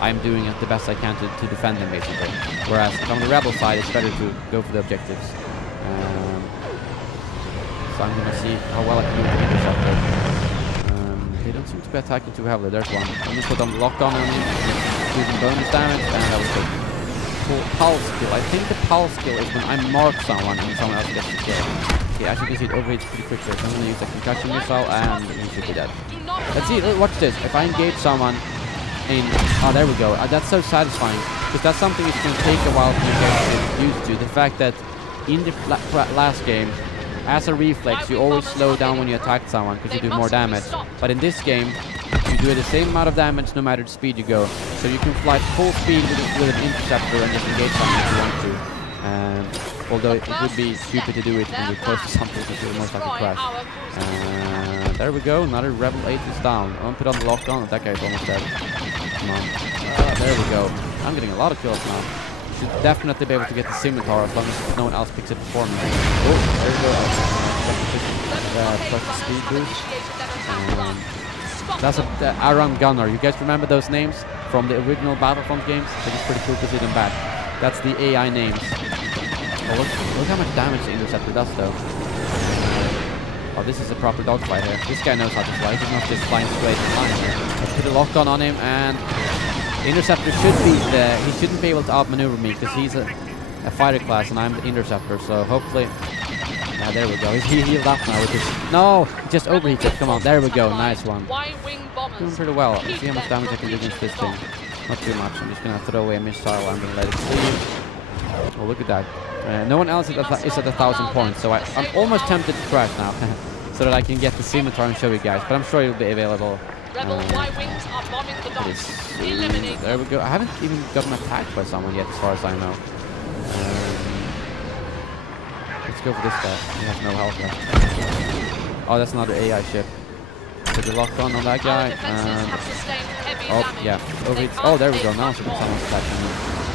I'm doing it the best I can to defend them, basically. Whereas if I'm on the Rebel side, it's better to go for the objectives. So I'm going to see how well I can do with the Interceptor. They don't seem to be attacking too heavily. There's one. I'm going to put on lock on him, do some bonus damage, and that was good. Pulse skill. I think the pulse skill is when I mark someone and someone else gets the kill. Okay, as you can see, it overheats pretty quickly. So I'm going to use a concussion missile and you should be dead. Let's see, watch this. If I engage someone in... Oh, there we go. That's so satisfying. Because that's something it's going to take a while for you to get used to. The fact that in the last game, as a reflex, you always slow down when you attack someone because you do more damage. But in this game, you do the same amount of damage no matter the speed you go. So you can fly full speed with an Interceptor and just engage someone if you want to. Although it would be stupid to do it when you're close to something because you'll most likely crash. There we go, another Rebel 8 is down. I'm gonna put on the lock-on, that guy's almost dead. Come on. There we go. I'm getting a lot of kills now. Should definitely be able to get the scimitar as long as no one else picks it before me. Oh, there we go. Plus the speed boost. That's a Aram Gunner. You guys remember those names from the original Battlefront games? I think it's pretty cool to see them back. That's the AI names. Oh, look how much damage the Interceptor does though. Oh, this is a proper dogfight here. This guy knows how to fly. He's not just flying straight in line here. Let's put a lock-on on him, and the Interceptor he shouldn't be able to outmaneuver me because he's a fighter class and I'm the Interceptor. So hopefully, there we go. He healed up now. No, just overheated. Come on, there we go. Nice one. Doing pretty well. Let's see how much damage I can do against this thing. Not too much. I'm just gonna throw away a missile. I'm gonna let it leave. Oh, look at that. No one else is at 1,000 points, so I'm almost tempted to crash now, so that I can get the scimitar and show you guys. But I'm sure it'll be available. There we go. I haven't even gotten attacked by someone yet, as far as I know. Let's go for this guy. He has no health left. Oh, that's another AI ship. Put the lock-on on that guy. Oh, yeah. Oh, there we go. Now someone's attacking me.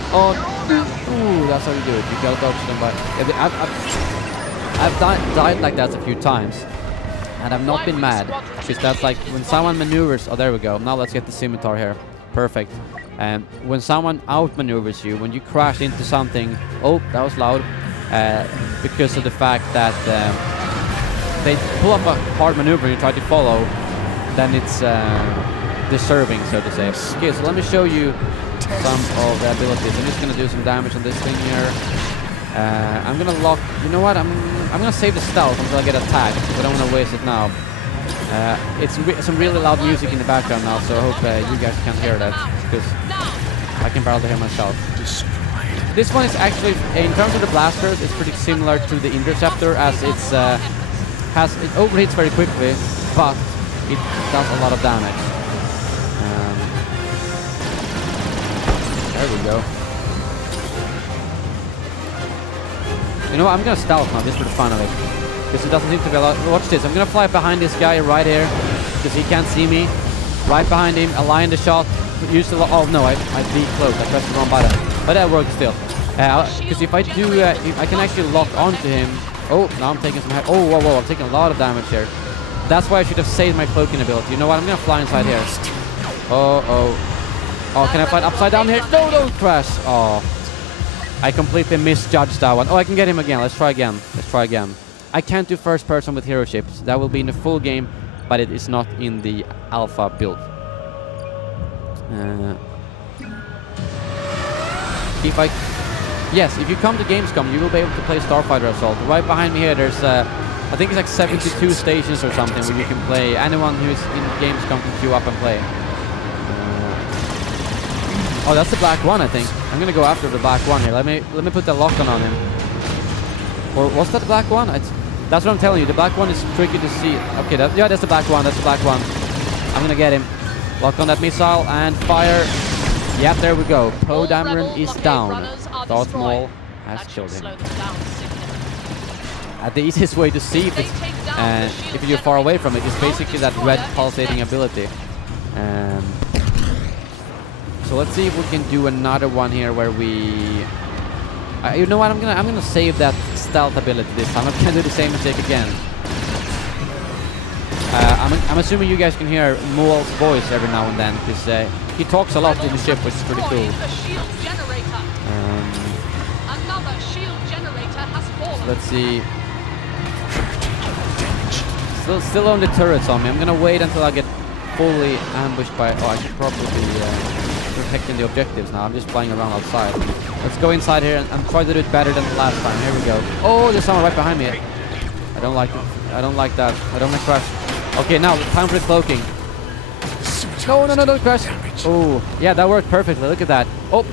Oh, ooh, that's how you do it. You gotta dodge them by. Yeah, I've died like that a few times, and I've not been mad because that's like when someone maneuvers. Oh, there we go. Now let's get the scimitar here. Perfect. And when someone outmaneuvers you, when you crash into something. Oh, that was loud. Because of the fact that they pull up a hard maneuver and you try to follow, then it's deserving, so to say. Okay, so let me show you some of the abilities. I'm just gonna do some damage on this thing here. I'm gonna lock. You know what? I'm gonna save the stealth until I get attacked. I don't want to waste it now. It's some really loud music in the background now, so I hope you guys can hear that because I can barely hear myself. This one is actually, in terms of the blasters, it's pretty similar to the Interceptor, as it overheats very quickly, but it does a lot of damage. There we go. You know what, I'm gonna stealth now, just for the fun of it. Because it doesn't seem to be a lot. Watch this, I'm gonna fly behind this guy right here, because he can't see me. Right behind him, align the shot, use the oh no, I decloaked, I pressed the wrong button. But that worked still. Because if I do, I can actually lock onto him. Oh, now I'm taking some oh, whoa, I'm taking a lot of damage here. That's why I should have saved my cloaking ability. You know what, I'm gonna fly inside here. Oh, can I fly upside down here? No, don't crash. Oh, I completely misjudged that one. Oh, I can get him again. Let's try again. I can't do first person with hero ships. That will be in the full game, but it is not in the alpha build. If you come to Gamescom, you will be able to play Starfighter Assault. Right behind me here, there's I think it's like 72 stations or something where you can play. Anyone who's in Gamescom can queue up and play. Oh, that's the black one, I think. I'm gonna go after the black one here. Let me put the lock-on on him. Or was that the black one? That's what I'm telling you. The black one is tricky to see. Okay, that's the black one. That's the black one. I'm gonna get him. Lock on that missile and fire. Yep, there we go. Poe Dameron is down. Darth Maul has killed him. The easiest way to see if you're far away from it is basically that red pulsating ability. So let's see if we can do another one here where we. You know what? I'm gonna save that stealth ability this time. I'm gonna do the same mistake again. I'm assuming you guys can hear Maul's voice every now and then because he talks a lot in the ship, which is pretty cool. Let's see. Still on the turrets on me. I'm gonna wait until I get fully ambushed by. Oh, I should probably be protecting the objectives now. I'm just flying around outside. Let's go inside here and try to do it better than the last time. Here we go. Oh, there's someone right behind me. I don't like it. I don't like that. I don't want to crash. Okay, now time for the cloaking. No, don't crash. Oh, yeah, that worked perfectly. Look at that. Oh,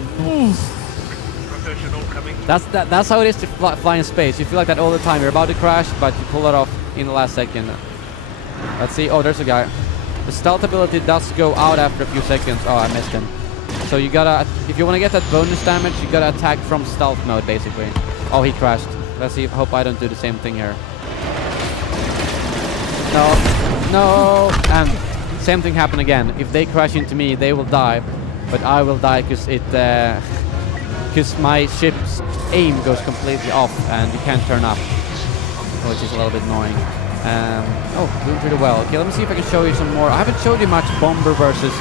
that's how it is to fly in space. You feel like that all the time. You're about to crash, but you pull it off in the last second. Let's see. Oh, there's a guy. The stealth ability does go out after a few seconds. Oh, I missed him. So you gotta, if you want to get that bonus damage, you gotta attack from stealth mode, basically. Oh, he crashed. Let's see. Hope I don't do the same thing here. No, No! And same thing happened again. If they crash into me, they will die. But I will die because because my ship's aim goes completely off and you can't turn up, which is a little bit annoying. Oh, doing pretty well. Okay, let me see if I can show you some more. I haven't showed you much bomber versus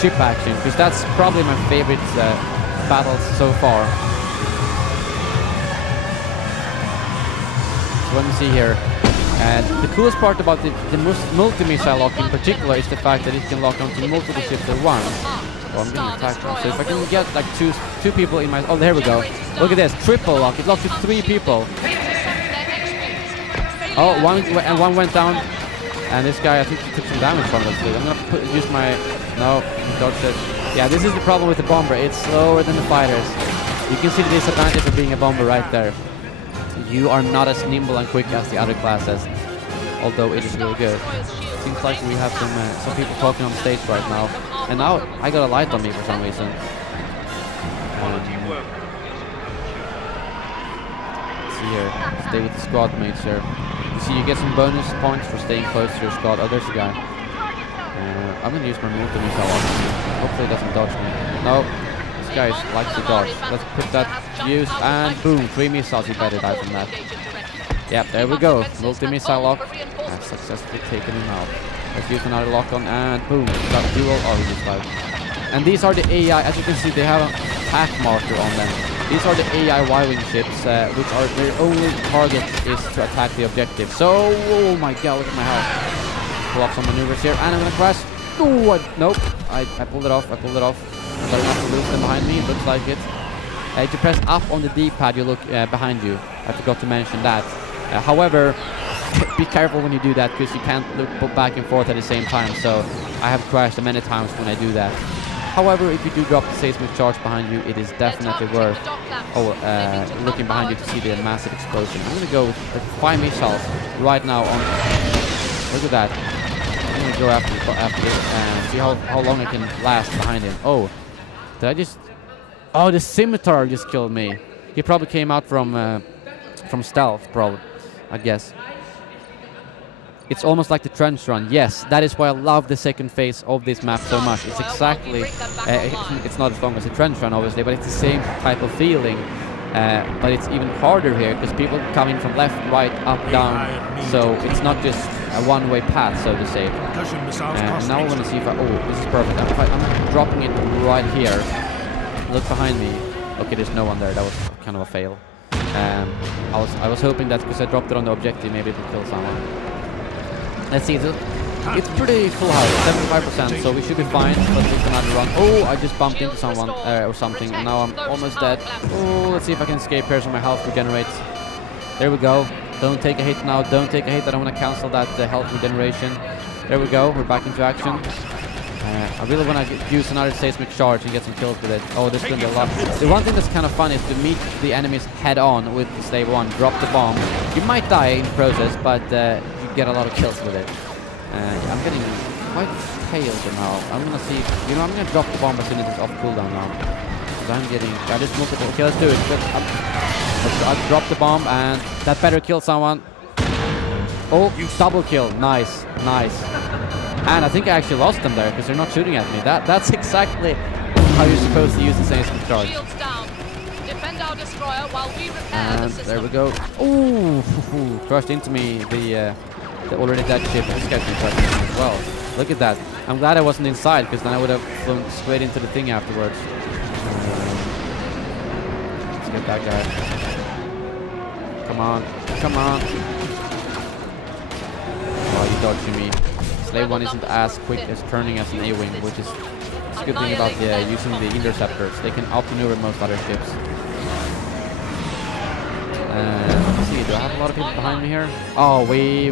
ship action, because that's probably my favorite battles so far. So let me see here. The coolest part about the multi-missile lock in particular is the fact that it can lock onto multiple ships at once. Oh, I'm getting attacked now. So if I can get like two people in my... Oh, there we go. Look at this. Triple lock. It locks with 3 people. Oh, one went down, and this guy, I think he took some damage from it. I'm gonna use my... No, dodged it. Yeah, this is the problem with the bomber. It's slower than the fighters. You can see the disadvantage of being a bomber right there. You are not as nimble and quick as the other classes, although it is really good. Seems like we have some people talking on stage right now, and now I got a light on me for some reason. Here, stay with the squad mates here. You see, you get some bonus points for staying close to your squad. Oh, there's a guy. I'm gonna use my multi-missile on him. Hopefully, he doesn't dodge me. No, this guy likes to dodge. Let's put that to use, and boom, 3 missiles. You better die from that. Yep, there we go. Multi-missile lock. I've successfully taken him out. Let's use another lock on, and boom, got dual army. And these are the AI. As you can see, they have a path marker on them. These are the AI Y-wing ships, which are their only target is to attack the objective. So, oh my god, look at my health. Pull off some maneuvers here, and I'm gonna crash. Oh, nope. I pulled it off. I'm going to have to lose them behind me. It looks like it. If you press up on the D-pad, you look behind you. I forgot to mention that. However, be careful when you do that, because you can't look back and forth at the same time. So, I have crashed many times when I do that. However, if you do drop the seismic charge behind you, it is definitely worth looking behind you to see the massive explosion. I'm going to go with 5 missiles right now on... Look at that. I'm going to go after this and see how long I can last behind him. Oh, did I just... Oh, the scimitar just killed me. He probably came out from stealth, probably, I guess. It's almost like the trench run. Yes, that is why I love the second phase of this map so much. It's exactly, it's not as long as the trench run, obviously, but it's the same type of feeling. But it's even harder here, because people come in from left, right, up, down. So it's not just a one-way path, so to say. Now I want to see if I... Oh, this is perfect. I'm dropping it right here. Look behind me. Okay, there's no one there. That was kind of a fail. I was hoping that because I dropped it on the objective, maybe it would kill someone. Let's see, it's pretty full health, 75%, so we should be fine. Let's take another run. Oh, I just bumped into someone or something, and now I'm almost dead. Oh, let's see if I can escape here so my health regenerates. There we go. Don't take a hit now, don't take a hit. I don't want to cancel that health regeneration. There we go, we're back into action. I really want to use another seismic charge and get some kills with it. Oh, this is going to be a lot. The one thing that's kind of fun is to meet the enemies head-on with the Slave 1, drop the bomb. You might die in the process, but you get a lot of kills with it. I'm getting quite pale now. I'm going to see... You know, I'm going to drop the bomb as soon as it's off cooldown now. Because I'm getting... I just multiple... Okay, let's do it. I'll drop the bomb, and that better kill someone. Oh, double kill. Nice, nice. And I think I actually lost them there, because they're not shooting at me. That's exactly how you're supposed to use the seismic charge. And there we go. Ooh, crushed into me the already dead ship. This guy's been crushed into me as well. Look at that. I'm glad I wasn't inside, because then I would have flown straight into the thing afterwards. Let's get that guy. Come on, come on. Oh, you dodging me. Slave 1 isn't as quick as turning as an A-wing, which is a good thing about using the interceptors. They can outmaneuver most other ships. Let's see, do I have a lot of people behind me here? Oh,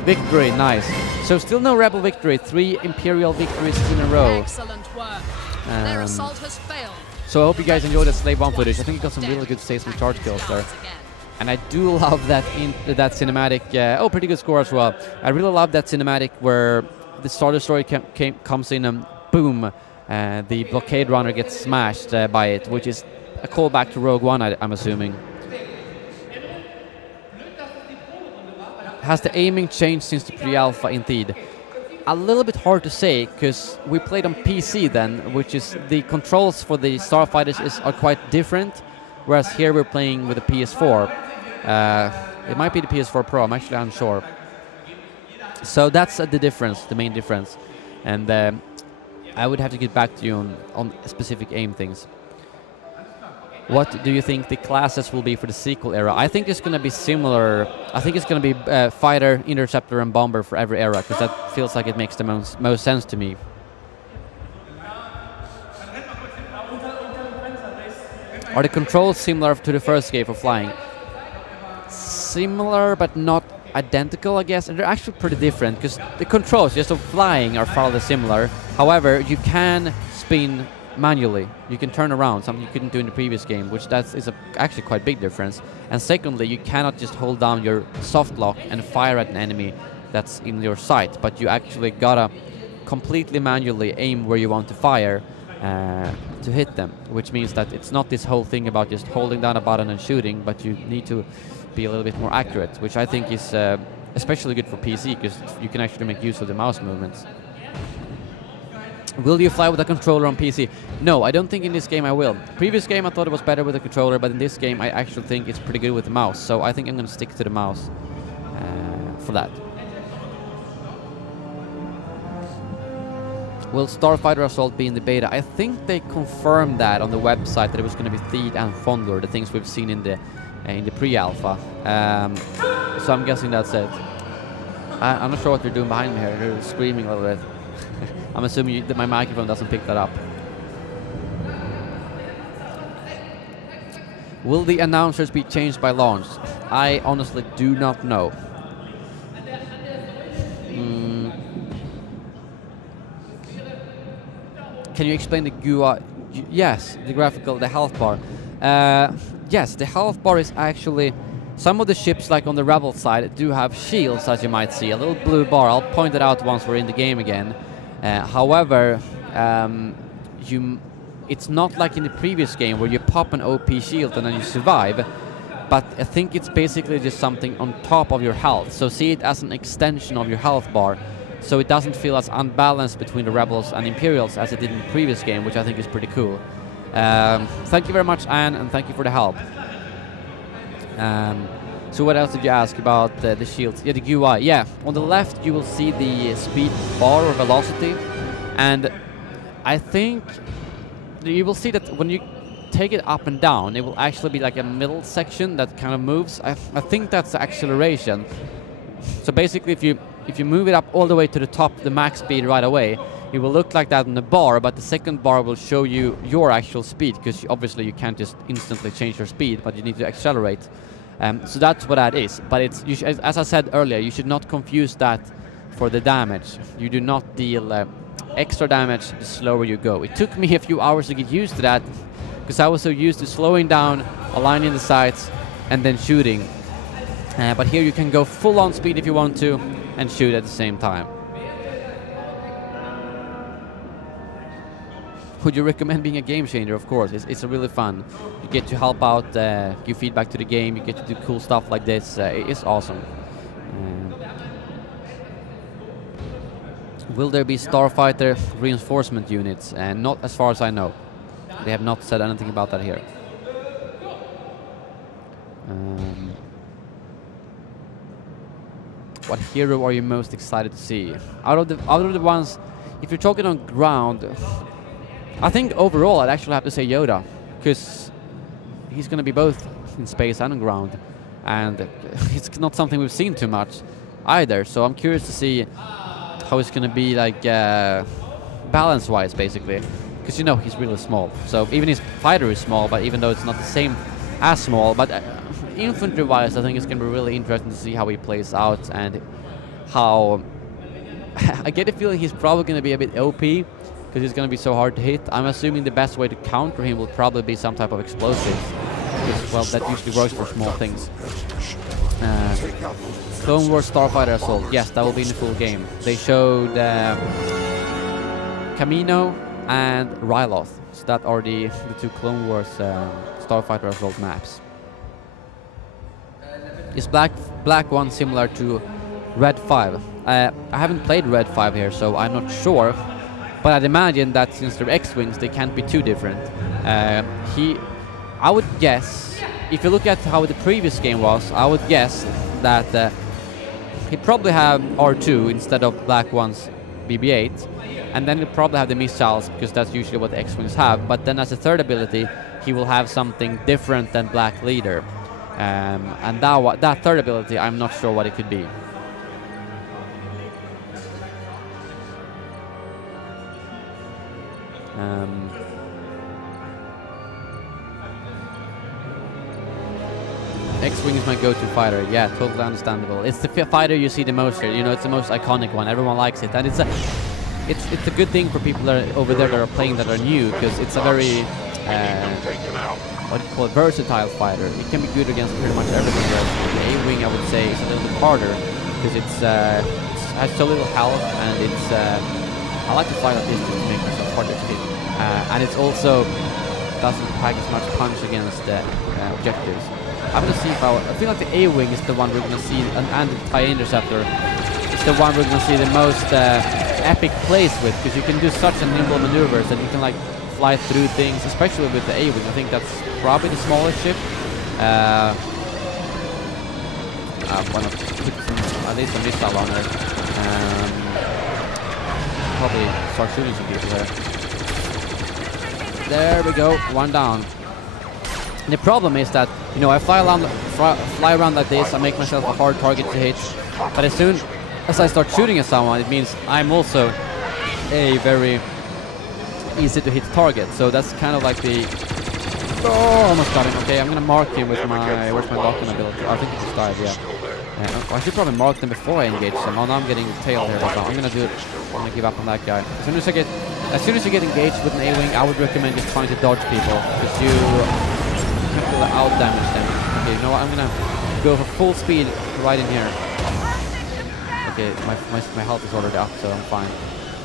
victory, nice. So still no rebel victory, 3 Imperial victories in a row. Excellent work. Their assault has failed. So I hope you guys enjoyed the Slave 1 footage. I think you got some really good seismic charge kills there. And I do love that cinematic. Oh, pretty good score as well. I really love that cinematic where the starter story comes in and boom, the blockade runner gets smashed by it, which is a callback to Rogue One, I'm assuming. Has the aiming changed since the pre-alpha? Indeed. a little bit hard to say because we played on PC then, which is the controls for the Starfighters are quite different, whereas here we're playing with the PS4. It might be the PS4 Pro, I'm actually unsure. So that's the difference, the main difference. And I would have to get back to you on specific aim things. What do you think the classes will be for the sequel era? I think it's going to be similar. I think it's going to be fighter, interceptor, and bomber for every era, because that feels like it makes the most sense to me. Are the controls similar to the first game for flying? Similar, but not identical, I guess. And they're actually pretty different, because the controls just of flying are fairly similar. However, you can spin manually. You can turn around, something you couldn't do in the previous game, which is actually quite big difference. And secondly, you cannot just hold down your soft lock and fire at an enemy that's in your sight, but you actually gotta completely manually aim where you want to fire to hit them, which means that it's not this whole thing about just holding down a button and shooting, but you need to be a little bit more accurate, which I think is especially good for PC, because you can actually make use of the mouse movements. Will you fly with a controller on PC? No, I don't think in this game I will. Previous game I thought it was better with a controller, but in this game I actually think it's pretty good with the mouse, so I think I'm going to stick to the mouse for that. Will Starfighter Assault be in the beta? I think they confirmed that on the website, that it was going to be Theed and Fondor, the things we've seen in the pre-alpha. So I'm guessing that's it. I'm not sure what they're doing behind me here. They're screaming a little bit. I'm assuming that my microphone doesn't pick that up. Will the announcers be changed by launch? I honestly do not know. Can you explain the GUI? Yes, the health bar. Yes, the health bar is actually... Some of the ships, like on the Rebel side, do have shields, as you might see. A little blue bar. I'll point it out once we're in the game again. However, it's not like in the previous game where you pop an OP shield and then you survive. But I think it's basically just something on top of your health. So see it as an extension of your health bar. So it doesn't feel as unbalanced between the Rebels and Imperials as it did in the previous game, which I think is pretty cool. Thank you very much, Anne, and thank you for the help. So what else did you ask about the shields? Yeah, the GUI. Yeah, on the left you will see the speed bar or velocity, and I think you will see that when you take it up and down, it will actually be like a middle section that kind of moves. I think that's the acceleration. So basically, if you move it up all the way to the top, the max speed right away, it will look like that on the bar, but the second bar will show you your actual speed, because obviously you can't just instantly change your speed, but you need to accelerate. So that's what that is. But it's, as I said earlier, you should not confuse that for the damage. You do not deal extra damage the slower you go. It took me a few hours to get used to that, because I was so used to slowing down, aligning the sights, and then shooting. But here you can go full on speed if you want to, and shoot at the same time. Would you recommend being a game changer? Of course, it's really fun. You get to help out, give feedback to the game, you get to do cool stuff like this. It's awesome. Will there be Starfighter reinforcement units? Not as far as I know. They have not said anything about that here. What hero are you most excited to see? Out of the ones, if you're talking on ground, I think overall I'd actually have to say Yoda, because he's going to be both in space and on ground, and it's not something we've seen too much either, so I'm curious to see how it's going to be, like balance-wise, basically, because you know he's really small, so even his fighter is small, but even though it's not the same as small, but infantry-wise I think it's going to be really interesting to see how he plays out, and how I get the feeling he's probably going to be a bit OP, because he's going to be so hard to hit. I'm assuming the best way to counter him will probably be some type of explosive, because, well, that usually works for small things. Clone Wars Starfighter Assault, yes, that will be in the full game. They showed Camino and Ryloth, so that are the two Clone Wars Starfighter Assault maps. Is Black One similar to Red 5. I haven't played Red 5 here, so I'm not sure. But I'd imagine that since they're X-Wings, they can't be too different. I would guess, if you look at how the previous game was, I would guess that he'd probably have R2 instead of Black One's BB-8. And then he'll probably have the missiles, because that's usually what the X-Wings have. But then as a third ability, he will have something different than Black Leader. And that third ability, I'm not sure what it could be. X-Wing is my go-to fighter. Yeah, totally understandable. It's the fighter you see the most here. You know, it's the most iconic one. Everyone likes it, and it's a good thing for people that are over there that are playing that are new, because it's a very what do you call it, versatile fighter. It can be good against pretty much everything. The A-Wing, I would say, is a little bit harder because it has so little health, and it's I like to fight like this just to make myself harder to hit, and it's also doesn't pack as much punch against objectives. I'm gonna see if I feel like the A-Wing is the one we're gonna see, and the TIE Interceptor is the one we're gonna see the most epic plays with, because you can do such a nimble maneuvers that you can like fly through things, especially with the A-Wing. I think that's probably the smallest ship. Why not put at least a missile on her? Probably start shooting some people there. There we go, one down. The problem is that, you know, I fly around like this, I make myself a hard target to hit, but as soon as I start shooting at someone, it means I'm also a very easy to hit target. So that's kind of like the... Oh, almost got him. Okay, I'm gonna mark him with my... Where's my locking ability? I think he just died, yeah. I should probably mark them before I engage them. Oh, now I'm getting tailed here. So I'm gonna do it. I'm gonna give up on that guy. As soon as you get engaged with an A-Wing, I would recommend just trying to dodge people, because you can out damage them. Okay, you know what? I'm gonna go for full speed right in here. Okay, my health is already up, so I'm fine.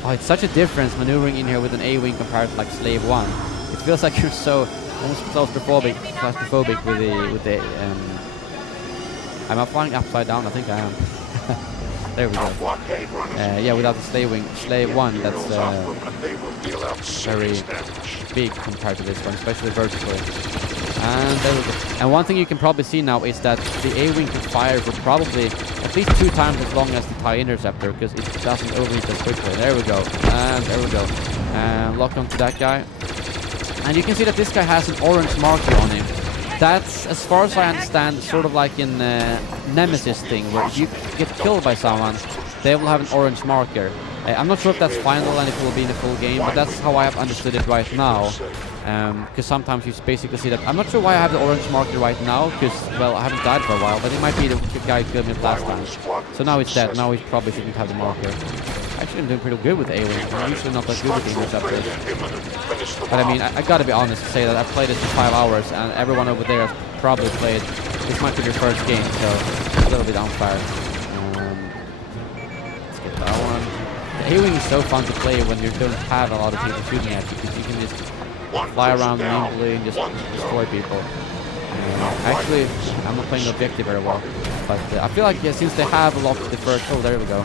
Oh, it's such a difference maneuvering in here with an A-Wing compared to like Slave 1. It feels like you're so almost claustrophobic with the am I flying upside down? I think I am. There we go. Yeah, without the Slave 1, that's very big compared to this one, especially vertically. And there we go. And one thing you can probably see now is that the A-Wing can fire for probably at least 2 times as long as the TIE Interceptor, because it doesn't overheat as quickly. There we go. And there we go. And lock onto that guy. And you can see that this guy has an orange marker on him. That's, as far as I understand, sort of like in Nemesis thing, where if you get killed by someone, they will have an orange marker. I'm not sure if that's final and if it will be in the full game, but that's how I have understood it right now. Because sometimes you basically see that. I'm not sure why I have the orange marker right now, because, well, I haven't died for a while, but it might be the guy who killed me last time. So now it's dead. Now we probably shouldn't have the marker. Actually, I'm doing pretty good with A-Wing. I'm usually not that good with the Interceptors. But I mean, I gotta be honest to say that I've played this for 5 hours, and everyone over there has probably played. This might be their first game, so it's a little bit unfair. Let's get that one. The A-Wing is so fun to play when you don't have a lot of people shooting at you, because you can just fly around nimbly and just destroy people. Actually, I'm not playing the objective very well, but I feel like since they have locked the first... Oh, there we go.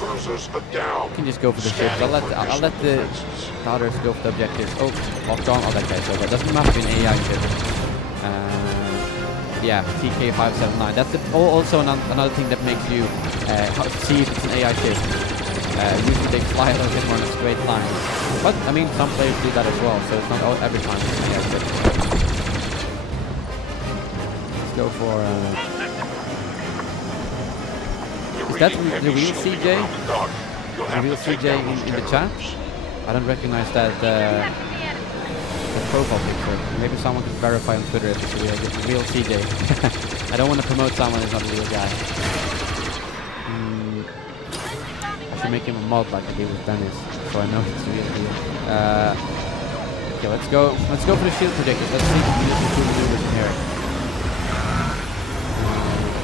You can just go for the ships. I'll let the others go for the objectives. Oh, locked on. Oh, that guy's over. Doesn't matter if an AI ship. Yeah, TK579. That's also another thing that makes you see if it's an AI ship. Usually they fly a little bit more in a straight line. But, I mean, some players do that as well, so it's not every time it's an AI ship. Let's go for... Is that the real CJ? The real CJ in the chat? I don't recognize that the profile picture. Maybe someone can verify on Twitter if it's the real CJ. I don't want to promote someone who's not a real guy. I should make him a mod like I did with Dennis, so I know it's the real deal. Okay, let's go for the shield projectors. Let's see if we can use the 2 maneuvers in here.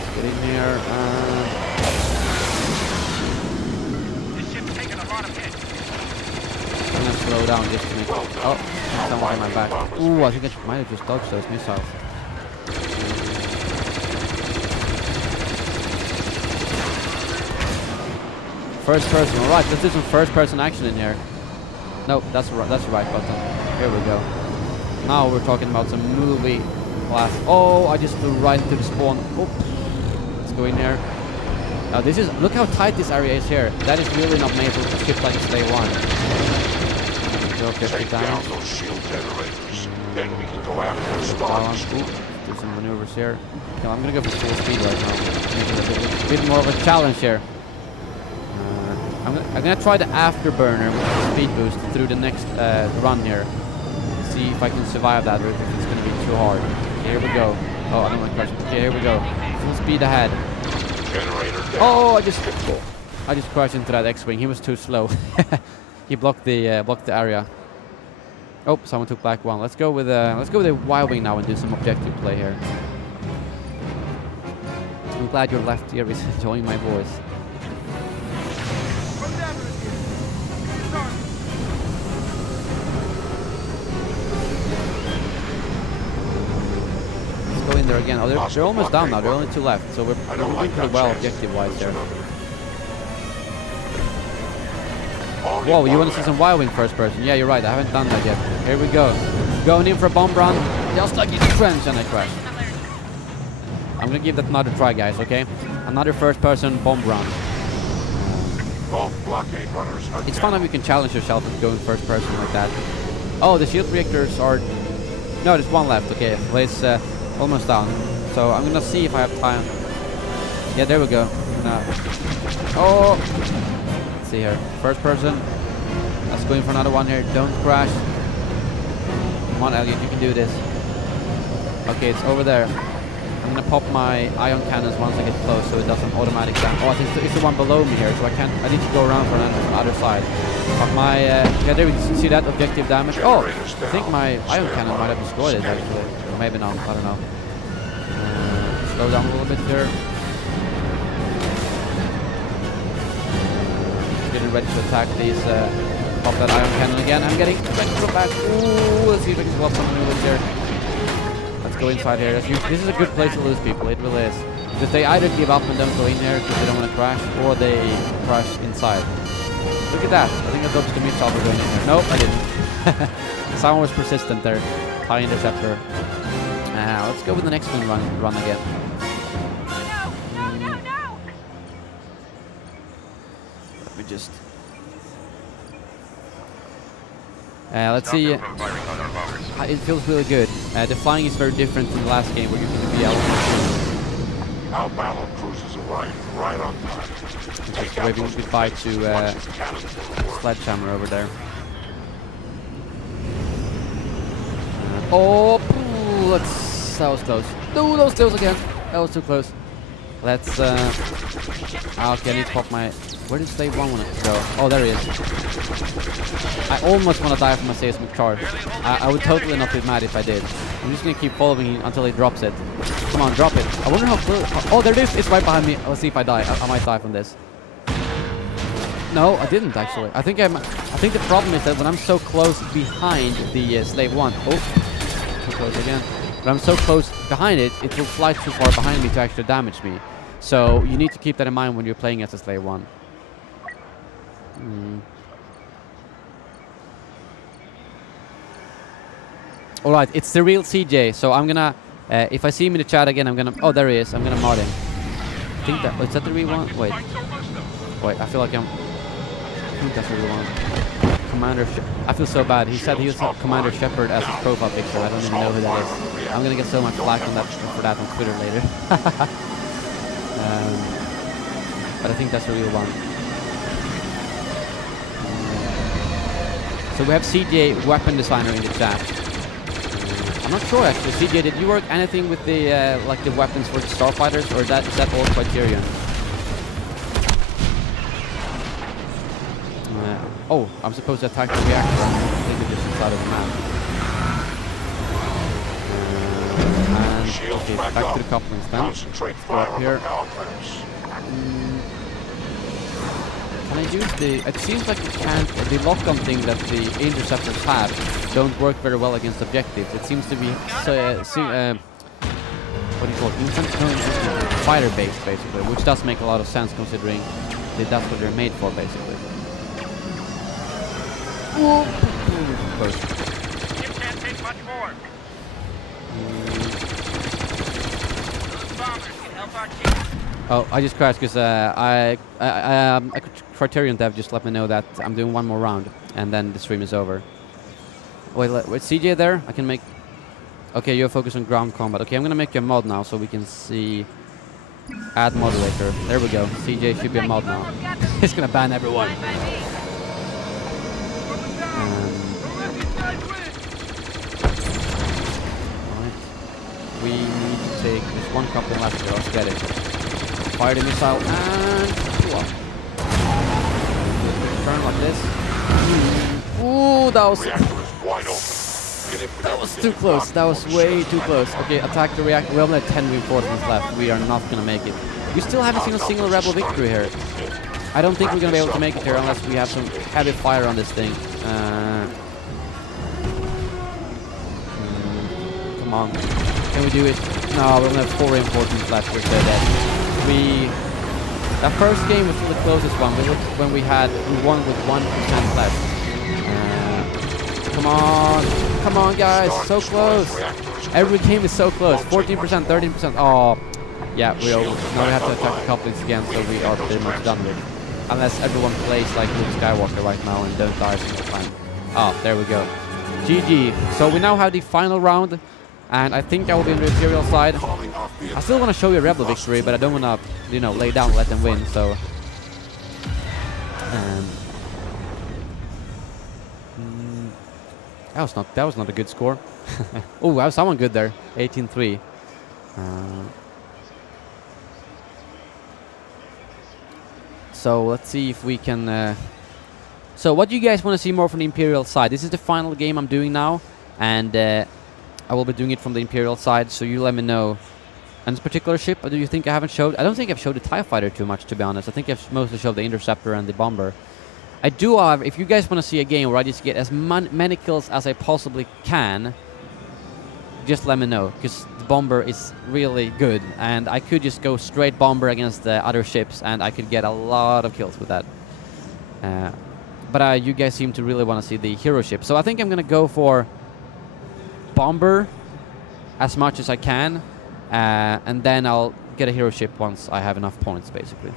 Let's get in here. I'm gonna slow down just to make... Oh, someone on my back. Ooh, I think I might have just dodged those missiles. First person. All right, let's do some first person action in here. Nope, that's the right button. Here we go. Now we're talking about some movie class. Oh, I just flew right into the spawn. Oh, let's go in there. Now this is, look how tight this area is here. That is really not made for a ship like Slay 1. Take down those shield generators. Then we can go after the stars. Do some maneuvers here. No, I'm gonna go for full speed right now. A bit more of a challenge here. I'm gonna try the afterburner with the speed boost through the next run here. See if I can survive that or if it's gonna be too hard. Okay, here we go. Oh, I don't want to crash. Okay, here we go. Full speed ahead. Generator down. Oh, I just crashed into that X-wing. He was too slow. He blocked the area. Oh, someone took black one. Let's go with a Y-wing now and do some objective play here. I'm glad your left ear is enjoying my voice. Let's go in there again. Oh, they're almost down now. There are only 2 left, so we're doing pretty well objective-wise there. Whoa, you want to see some Y-wing first person? Yeah, you're right. I haven't done that yet. Here we go. Going in for a bomb run, just like in trench, and I crash. I'm gonna give that another try, guys. Okay? Another first-person bomb run. It's fun if you can challenge yourself with going first person like that. Oh, the shield reactors are... No, there's 1 left. Okay, well, it's almost down. So I'm gonna see if I have time. Yeah, there we go. Oh! Let's see here. First person. Let's go in for another one here. Don't crash. Come on, Elliot, you can do this. Okay, it's over there. I'm gonna pop my ion cannons once I get close, so it doesn't automatically down. Oh, I think it's the one below me here, so I need to go around for the other side. But my yeah, there we see that objective damage. Oh, I think my ion cannon might have destroyed it actually. Or maybe not. I don't know. Slow down a little bit here. Getting ready to attack these. Pop that ion cannon again. I'm getting ready to go back. Ooh, let's see if I can swap some moves here. Let's go inside here. This is a good place to lose people. It really is. Because they either give up and don't go in there because they don't want to crash, or they crash inside. Look at that. I think I dodged the missile for going in there. Nope, I didn't. Someone was persistent there. High interceptor. Let's go with the next one run again. No! Let me just... let's see. It feels really good. The flying is very different from the last game where you can be out. Our battle cruisers arrive right on time. Just waving goodbye to Sledgehammer over there. Oh, that was close. No, that was close again. That was too close. Let's. Okay, I need to pop my. Where did Slave 1 want to go? Oh, there he is. I almost want to die from a seismic charge. I would totally not be mad if I did. I'm just going to keep following him until he drops it. Come on, drop it. I wonder how close... Oh, there it is. It's right behind me. Let's see if I die. I might die from this. No, I didn't actually. I think the problem is that when I'm so close behind the Slave 1... Oh, too close again. When I'm so close behind it, it will fly too far behind me to actually damage me. So you need to keep that in mind when you're playing as a Slave 1. Alright, it's the real CJ, so I'm gonna, if I see him in the chat again, I'm gonna, oh there he is, I'm gonna mod him. I think that, is that the real one? Wait, I feel like I think that's the real one. Commander, I feel so bad, he said he was Commander Shepard as his profile picture, I don't even know who that is. I'm gonna get so much flack on that, for that on Twitter later. But I think that's the real one. So we have CJ, weapon designer, in the chat. I'm not sure actually. CJ, did you work anything with the like the weapons for the starfighters, or is that all Criterion? Oh, I'm supposed to attack the reactor. I think it's just inside of the map. And okay, back to the couplings then. Let's go up here. Can I use the... It seems like you can't... The lock-on thing that the interceptors have don't work very well against objectives. It seems to be... what do you call it? Fighter-based, basically. Which does make a lot of sense considering That's what they're made for, basically. Close. You can't take much more. Those bombers can help our team. Oh, I just crashed because Criterion Dev just let me know that I'm doing one more round, and then the stream is over. Wait, wait, CJ there? I can make... Okay, you're focused on ground combat. Okay, I'm gonna make you a mod now so we can see... Add moderator. There we go. CJ should be a mod now. He's gonna ban everyone. Alright. We need to take this one couple left here. Let's get it. Fire the missile and... Turn like this. Ooh, that was too close. That was way too close. Okay, attack the reactor. We only have 10 reinforcements left. We are not gonna make it. We still haven't seen a single rebel victory here. I don't think we're gonna be able to make it here unless we have some heavy fire on this thing. Come on. Can we do it? No, we only have 4 reinforcements left. We're so dead. That first game was the closest one. When we won with 1% left. Come on. Come on, guys. So close. Every game is so close. 14%, 13%. Oh, yeah, we're over. Now we have to attack the couplings again, so we are pretty much done with it. Unless everyone plays like Luke Skywalker right now and don't die a single time. Oh, there we go. GG. So we now have the final round, and I think I will be on the Imperial side. I still want to show you a Rebel victory, but I don't want to, you know, lay down and let them win, so... That was not a good score. Oh, wow, someone good there. 18-3. So let's see if we can... So what do you guys want to see more from the Imperial side? This is the final game I'm doing now, and I will be doing it from the Imperial side, so you let me know. And this particular ship, do you think I haven't showed? I don't think I've showed the TIE Fighter too much, to be honest. I think I've mostly showed the Interceptor and the Bomber. I do, however, if you guys want to see a game where I just get as many kills as I possibly can, just let me know, because the Bomber is really good, and I could just go straight Bomber against the other ships, and I could get a lot of kills with that. But you guys seem to really want to see the hero ship, so I think I'm going to go for Bomber as much as I can, and then I'll get a hero ship once I have enough points, basically.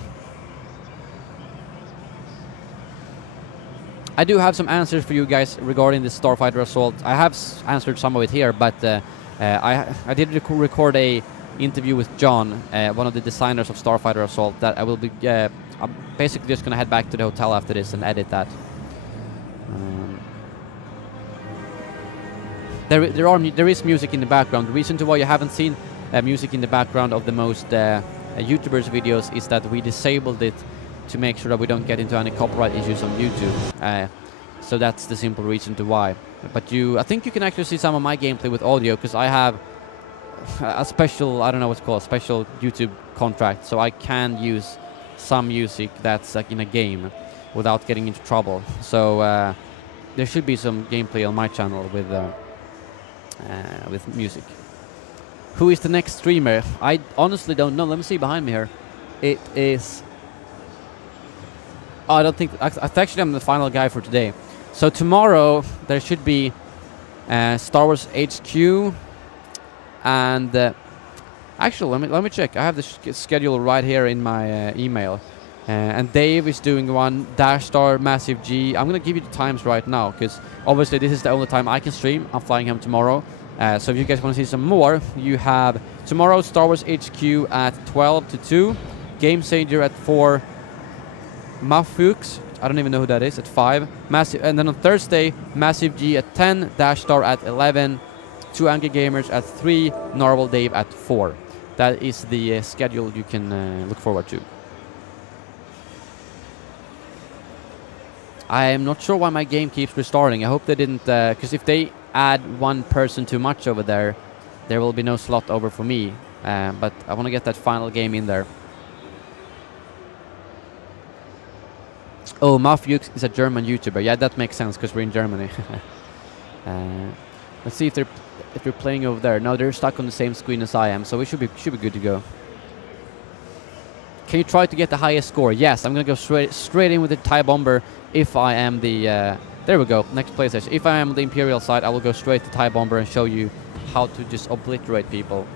I do have some answers for you guys regarding the Starfighter Assault. I have answered some of it here, but I did record a interview with John, one of the designers of Starfighter Assault, that I will be... I'm basically just going to head back to the hotel after this and edit that. There is music in the background. The reason to why you haven't seen music in the background of the most YouTubers' videos is that we disabled it to make sure that we don't get into any copyright issues on YouTube. So that's the simple reason to why. But I think you can actually see some of my gameplay with audio, because I have a special, I don't know what's called, special YouTube contract, so I can use some music that's like in a game without getting into trouble. So there should be some gameplay on my channel with music. Who is the next streamer? I honestly don't know. Let me see behind me here. It is... Oh, I don't think... Actually, I'm the final guy for today. So tomorrow, there should be Star Wars HQ, and... actually, let me check. I have the schedule right here in my email. And Dave is doing one, Dash Star, Massive G. I'm going to give you the times right now, because obviously this is the only time I can stream. I'm flying home tomorrow. So if you guys want to see some more, you have tomorrow Star Wars HQ at 12 to 2, Game Sager at 4, Mafux, I don't even know who that is, at 5, Massive, and then on Thursday, Massive G at 10, Dash Star at 11, 2 Angry Gamers at 3, Narwhal Dave at 4. That is the schedule you can look forward to. I am not sure why my game keeps restarting. I hope they didn't, because if they add one person too much over there, there will be no slot over for me. But I want to get that final game in there. Oh, Mafux is a German YouTuber. Yeah, that makes sense because we're in Germany. Let's see if they're playing over there. No, they're stuck on the same screen as I am, so we should be good to go. can you try to get the highest score? Yes, I'm gonna go straight in with the TIE Bomber if I am the... there we go, next PlayStation. If I am the Imperial side, I will go straight to TIE Bomber and show you how to just obliterate people.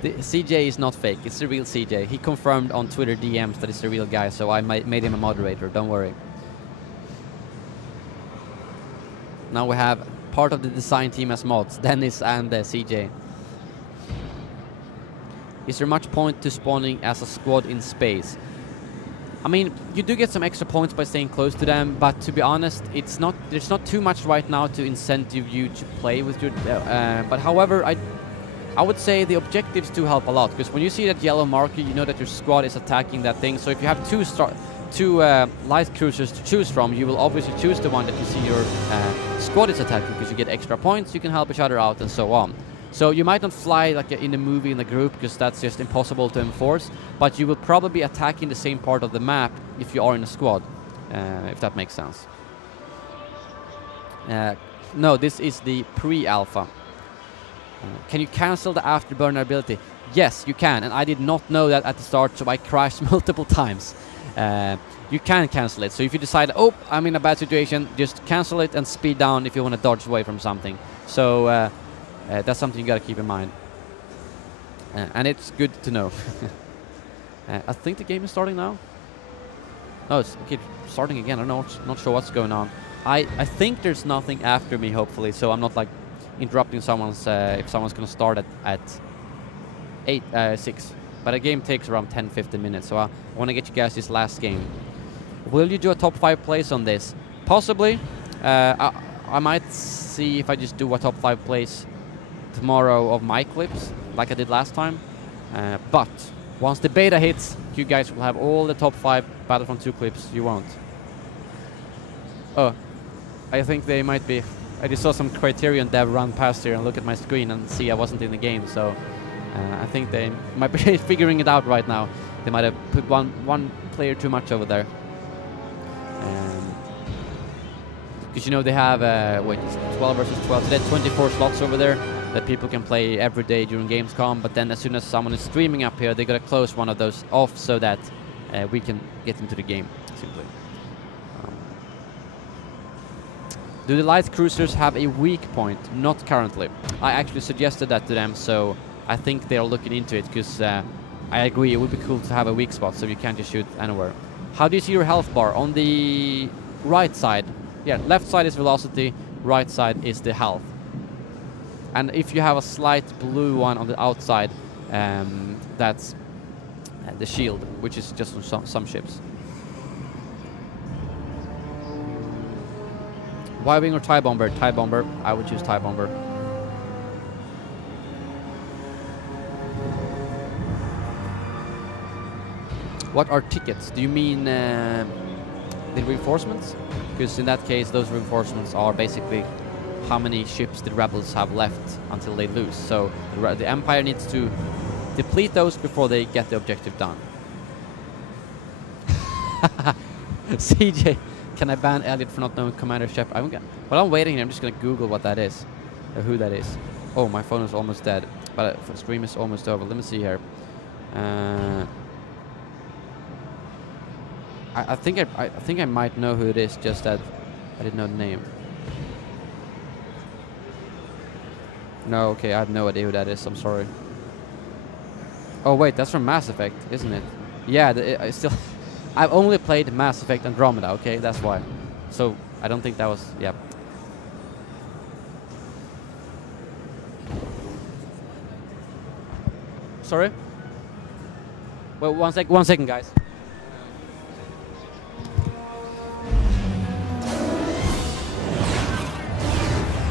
The CJ is not fake, it's the real CJ. He confirmed on Twitter DMs that it's the real guy, so I made him a moderator, don't worry. Now we have part of the design team as mods, Dennis and CJ. Is there much point to spawning as a squad in space? I mean, you do get some extra points by staying close to them, but to be honest, there's not too much right now to incentive you to play with your... but however, I would say the objectives do help a lot, because when you see that yellow marker, you know that your squad is attacking that thing. So if you have two light cruisers to choose from, you will obviously choose the one that you see your squad is attacking, because you get extra points, you can help each other out, and so on. So you might not fly like in the movie in the group, because that's just impossible to enforce, but you will probably be attacking the same part of the map if you are in a squad, if that makes sense. No, this is the pre-alpha. Can you cancel the afterburner ability? Yes, you can, and I did not know that at the start, so I crashed multiple times. You can cancel it, so if you decide, oh, I'm in a bad situation, just cancel it and speed down if you want to dodge away from something. So that's something you gotta keep in mind. And it's good to know. I think the game is starting now. No, it's starting again. I don't know, not sure what's going on. I think there's nothing after me, hopefully, so I'm not like interrupting someone's if someone's gonna start at 6. But a game takes around 10-15 minutes, so I want to get you guys this last game. Will you do a top 5 place on this? Possibly. I might see if I just do a top 5 place tomorrow of my clips, like I did last time. But once the beta hits, you guys will have all the top 5 Battlefront 2 clips you want. Oh, I think they might be. I just saw some Criterion dev run past here and look at my screen and see I wasn't in the game, so I think they might be figuring it out right now. They might have put one player too much over there. Because you know they have, wait, 12 versus 12, so they have 24 slots over there that people can play every day during Gamescom, but then as soon as someone is streaming up here, they gotta close one of those off so that we can get into the game, simply. Do the light cruisers have a weak point? Not currently. I actually suggested that to them, so I think they are looking into it, because I agree it would be cool to have a weak spot so you can't just shoot anywhere. How do you see your health bar? On the right side. Yeah, left side is velocity, right side is the health. And if you have a slight blue one on the outside, that's the shield, which is just on some ships. Y-Wing or TIE Bomber? TIE Bomber. I would choose TIE Bomber. What are tickets? Do you mean the reinforcements? Because in that case, those reinforcements are basically how many ships the rebels have left until they lose. So the Empire needs to deplete those before they get the objective done. CJ, can I ban Elliot for not knowing Commander Shep? While I'm waiting, I'm just gonna Google what that is, who that is. Oh, my phone is almost dead, but stream is almost over. Let me see here. I think I might know who it is, just that I didn't know the name. No, okay, I have no idea who that is. I'm sorry. Oh wait, that's from Mass Effect, isn't it? Yeah, I still. I've only played Mass Effect Andromeda. Okay, that's why. So I don't think that was. Yeah. Sorry. Well, one second, guys.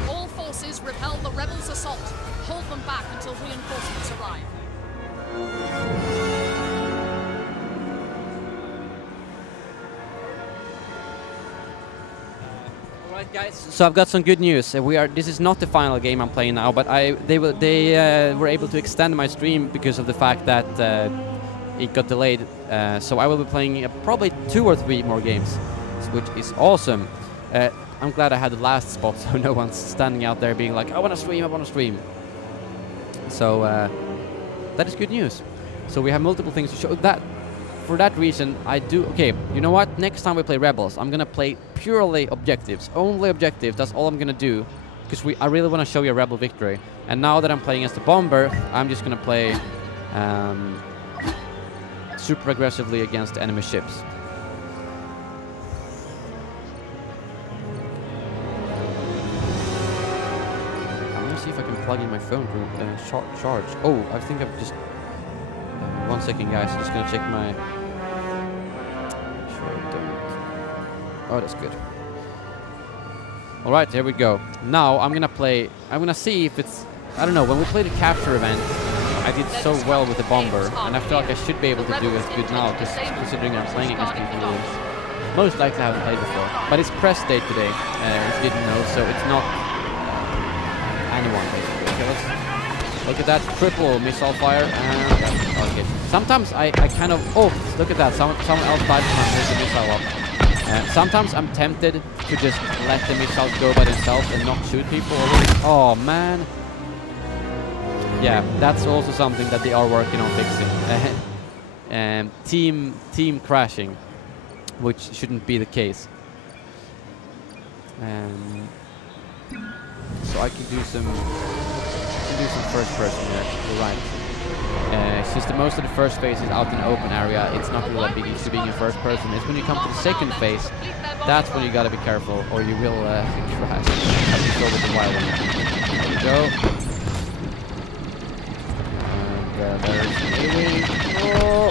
All forces repel the rebels' assault. Hold them back until reinforcements arrive. Alright, guys. So I've got some good news. This is not the final game I'm playing now, but they were able to extend my stream because of the fact that it got delayed. So I will be playing probably 2 or 3 more games, which is awesome. I'm glad I had the last spot, so no one's standing out there being like, I want to stream, I want to stream. So that is good news. So we have multiple things to show. That for that reason, I do. Okay, you know what? Next time we play Rebels, I'm gonna play purely objectives, only objectives. That's all I'm gonna do, because I really want to show you a Rebel victory. And now that I'm playing as the bomber, I'm just gonna play super aggressively against enemy ships. I'm gonna see if I can plug in my phone for charge. Oh, I think I've just. 1 second, guys. I'm just gonna check my. Sure I don't. Oh, that's good. All right, here we go. Now I'm gonna play. I'm gonna see if it's. I don't know. When we played the capture event, I did so well with the bomber, and I feel like I should be able to do as good now, just considering I'm playing against people who most likely haven't played before. But it's press day today, if you didn't know, so it's not anyone basically. Okay, let's look at that triple missile fire. And okay. Sometimes I kind of look at that. Someone else died from the missile up. Sometimes I'm tempted to just let the missiles go by themselves and not shoot people already. Oh man. Yeah, that's also something that they are working on fixing. Team crashing, which shouldn't be the case. So I can do some first person here. You're right. Since the most of the first phase is out in the open area, it's not really that big issue being in first person. It's when you come to the second phase, that's when you gotta be careful, or you will crash. As you saw with the wild one. There we go. There's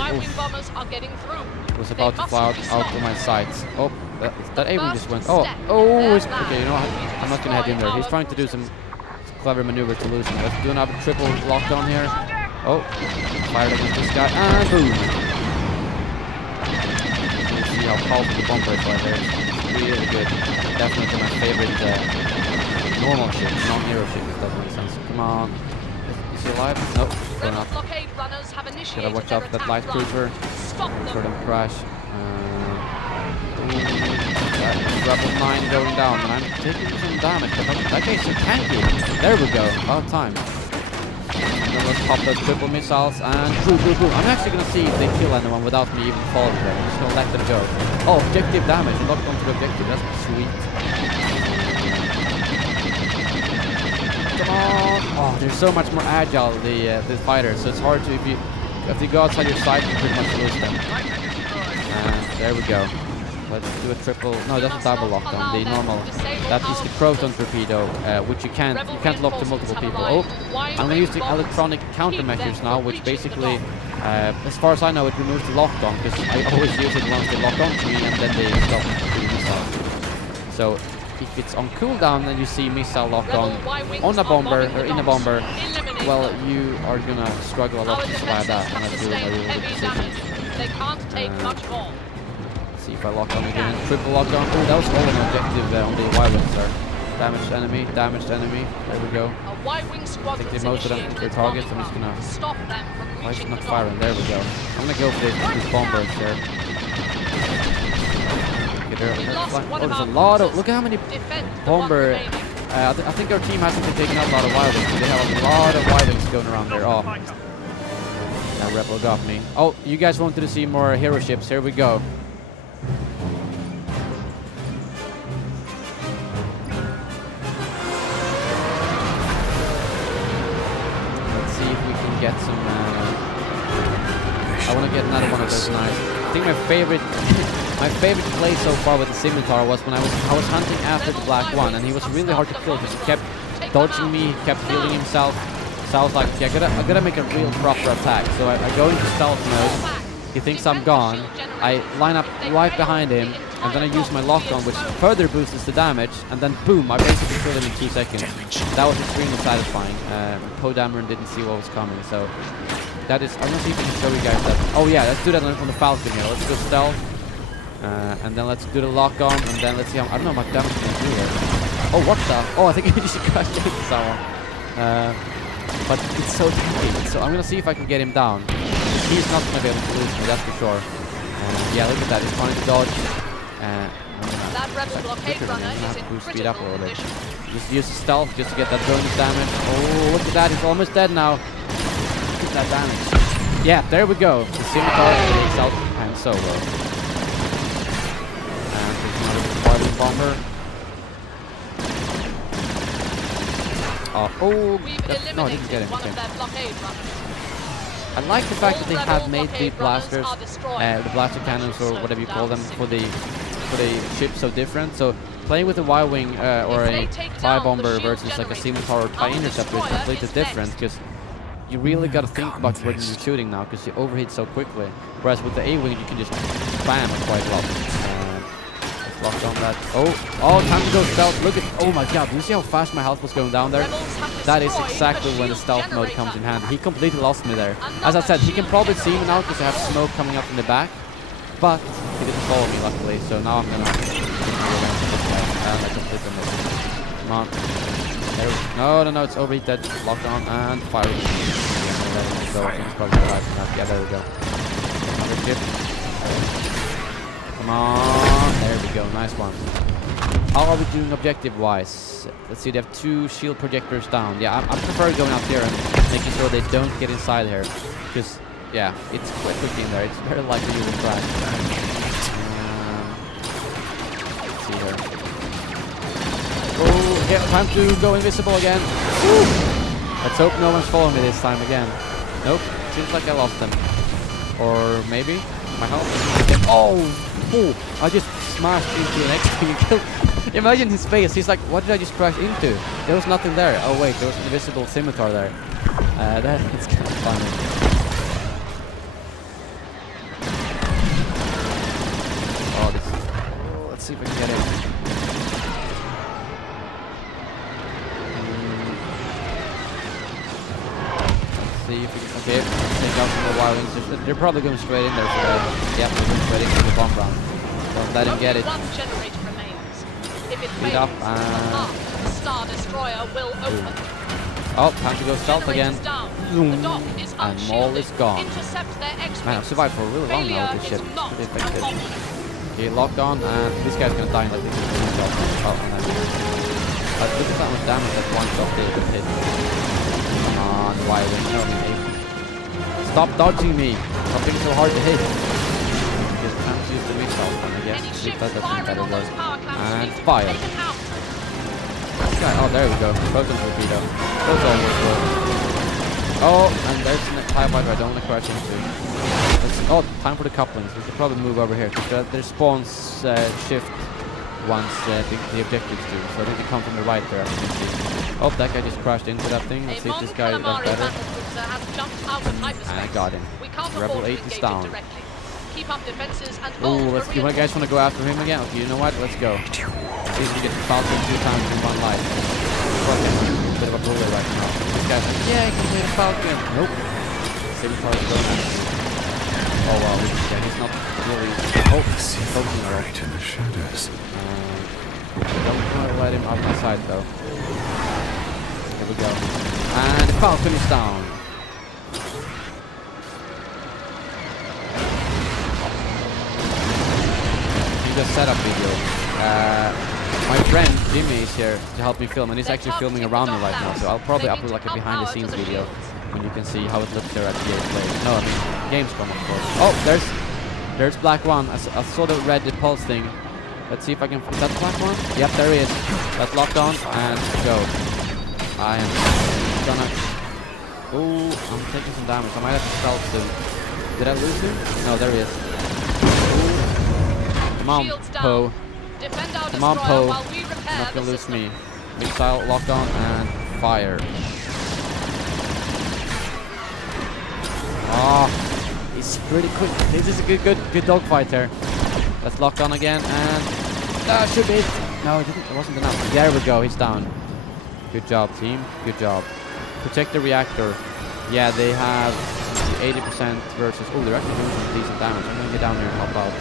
Y-wing bombers are getting through. Was about to fly out of my sights. Oh, that A-wing just went. Okay. You know what? I'm not gonna head in there. He's trying to do some clever maneuver to lose him. Let's do another triple lockdown here. Oh, fired against this guy, and boom. You see how powerful the bomber is right there. It's really good. Definitely my favorite normal ship, non-hero ship. If that makes sense. Come on. Is he alive? Nope. Not. Gotta watch out for that light cruiser. For them to crash. Rebel 9 going down, and I'm taking some damage. That guy's so tanky. There we go. About time. And then let's pop those triple missiles and boom, boom, boom. I'm actually gonna see if they kill anyone without me even falling there. I'm just gonna let them go. Oh, objective damage. Locked onto the objective. That's sweet. Come on! Oh, they're so much more agile, the fighters, so it's hard to, if they go outside your sight, you pretty much lose them. There we go. Let's do a triple, no, that's a double lockdown, the normal. That is the Proton torpedo, which you can't lock to multiple people. Oh, I'm gonna use the electronic countermeasures now, which basically, as far as I know, it removes the lockdown, because I always use it once they lock onto me and then they stop the missile. So, if it's on cooldown and you see missile lock on a bomber or in a bomber, well, you are gonna struggle a lot to survive that, and that's really a really good decision. They can't take much more. Let's see if I lock on again. Triple lockdown. Oh, that was all an objective on the Y-wings there. Damaged enemy, damaged enemy. There we go. I think they most of them hit their targets. I'm just gonna. Why is it not firing? There we go. I'm gonna go for this bomber there. Oh, there's a lot of. Look at how many bomber. I think our team hasn't been taking out a lot of Y-wings. They have a lot of Y-wings going around there. Oh, that rebel got me. Oh, you guys wanted to see more hero ships. Here we go. Let's see if we can get some. I want to get another one of those knives. I think my favorite play so far with the scimitar was when I was hunting after the black one, and he was really hard to kill because he kept dodging me, he kept healing himself. So I was like, okay, I gotta make a real proper attack. So I go into stealth mode. He thinks I'm gone. I line up right behind him, and then I use my lock-on, which further boosts the damage, and then boom, I basically killed him in 2 seconds. That was extremely satisfying. Poe Dameron didn't see what was coming, so that is. I'm gonna see if I can show you guys that. Oh yeah, let's do that on the Falcon here. Let's go stealth. And then let's do the lock-on, and then let's see how, I don't know how much damage we can do here. Oh, what the? Oh, I think I just crashed into someone. But it's so tight, so I'm gonna see if I can get him down. He's not gonna be able to lose me, that's for sure. Yeah, look at that, he's trying to dodge. That rebel blockade runner is in speed up a critical little bit. condition. Just use stealth just to get that bonus damage. Oh, look at that. He's almost dead now. Look at that damage. Yeah, there we go. The scimitar takes out Han Solo. And there's another fighting bomber. Oh, We've no, I didn't get eliminated one him. of their blockade runners. I like the fact that they All have rebel made the blockade blasters, runners are destroyed. the blaster cannons or Slow whatever you call them, down for the ships so different. So playing with a Y-wing or a TIE bomber versus like a scimitar or TIE interceptor is completely different, because you really got to think about where you're shooting now, because you overheat so quickly. Whereas with the A-wing you can just spam it quite a lot. Let's lock down that. Oh, time to go stealth. Look at, oh my god, do you see how fast my health was going down there? That is exactly when the stealth mode comes in handy. He completely lost me there. As I said, he can probably see me now because I have smoke coming up in the back, but he didn't follow me luckily, so now I'm gonna I completely missed it. Come on. No, it's overheated. Locked on and fire. So I think it's probably alive enough. Yeah, there we go. Another ship. Come on. There we go. Nice one. How are we doing objective-wise? Let's see, they have 2 shield projectors down. Yeah, I prefer going up here and making sure they don't get inside here. Because, yeah, it's quite quick in there. It's very likely you will crash. Let's see here. Oh, yeah, time to go invisible again. Woo! Let's hope no one's following me this time again. Nope, seems like I lost them. Or maybe my health. Oh, I just smashed into an XP kill. Imagine his face. He's like, what did I just crash into? There was nothing there. Oh wait, there was an invisible scimitar there. That's kind of funny. Oh, let's see if I can get in. Let's see if we can. Okay, take out some of the wildlings. They're probably going straight in there. So yeah, they're going straight into the bomb round. Don't let him get it. Speed up and the Star Destroyer will open. Oh, time to go stealth again. And Maul is gone. Man, I've survived for a really long now with this ship. Pretty effective. Okay, locked on, and this guy's gonna die in like this. Oh, and then look at that much damage that one shot did with hit. Come on, Y-wing, no, stop dodging me. Stop being so hard to hit. Just can't use the missile, and I guess if that doesn't better work. And fire. Oh, there we go. Proton torpedo. Those almost work. Oh, and there's a TIE fighter I don't want to crash into. Oh, time for the couplings. We should probably move over here, because their spawns shift once the objectives do. So I think they come from the right there. Oh, that guy just crashed into that thing. Let's see if this guy does better. And I got him. Rebel 8 is down. Keep up defenses and oh, you guys want to go after him again? Okay, you know what? Let's go. See if we get the Falcon 2 times in one life. A bit of a bully right now. This guy's like, yeah, I can hit a Falcon. Nope. Scimitar is going. Oh wow, he's not really. Oh, he's focusing right in the shadows. Don't want to let him out my side though. Here we go. And the Falcon is down. The setup video. My friend Jimmy is here to help me film, and he's actually filming around me right now, so I'll probably upload like a behind the scenes video when you can see how it looks there at the gameplay. No, I mean Gamescom, of course. Oh, there's Black One. I saw the red pulse thing. Let's see if I can. Is that Black One? Yep, there he is. Let's lock on and go. I am gonna. Oh, I'm taking some damage. I might have to stealth soon. Did I lose him? No, there he is. Come on, Poe. Come on, Poe. You're not gonna lose me. Missile locked on and fire. Oh, he's pretty quick. This is a good dogfight here. Let's lock on again and that should be it. No, it didn't. It wasn't enough. There we go. He's down. Good job, team. Good job. Protect the reactor. Yeah, they have 80% versus. Oh, they're actually doing some decent damage. I'm gonna get down here and help out.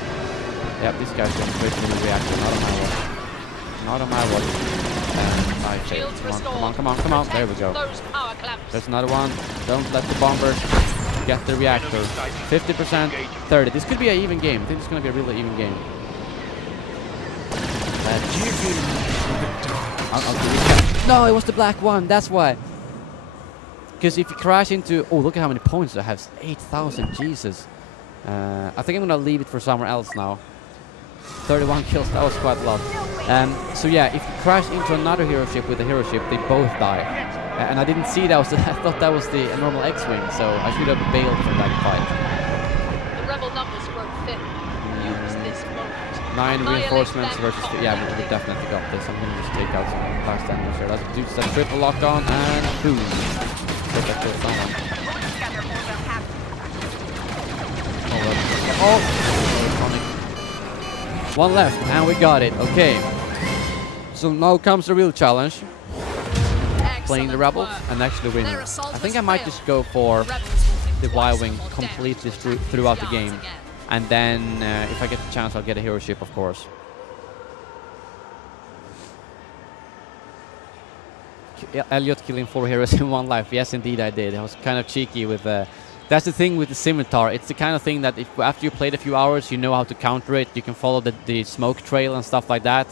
Yep, this guy's going straight to the reactor. Not on my watch. Not on my watch. And I failed. Come on. There we go. There's another one. Don't let the bombers get the reactor. 50%, 30. This could be an even game. I think it's going to be a really even game. I'll do it. No, it was the black one. That's why. Because if you crash into... Oh, look at how many points I have. 8,000. Jesus. I think I'm going to leave it for somewhere else now. 31 kills. That was quite a lot. So yeah, if you crash into another hero ship with a hero ship, they both die. And I didn't see that was... I thought that was the normal X-Wing. So I should have bailed from that fight. The rebel numbers grow thin. Use this moment. 9 reinforcements versus... Yeah, we definitely got this. I'm going to just take out some fast enemies here. Let's do that triple lock on and boom. Take that kill someone. Oh! One left, and we got it. Okay. So now comes the real challenge. Playing the rebels and actually winning. I think I might just go for the Y-Wing completely throughout the game. And then, if I get the chance, I'll get a hero ship, of course. Elliot killing 4 heroes in 1 life. Yes, indeed, I did. I was kind of cheeky with... that's the thing with the scimitar. It's the kind of thing that if after you played a few hours, you know how to counter it. You can follow the smoke trail and stuff like that.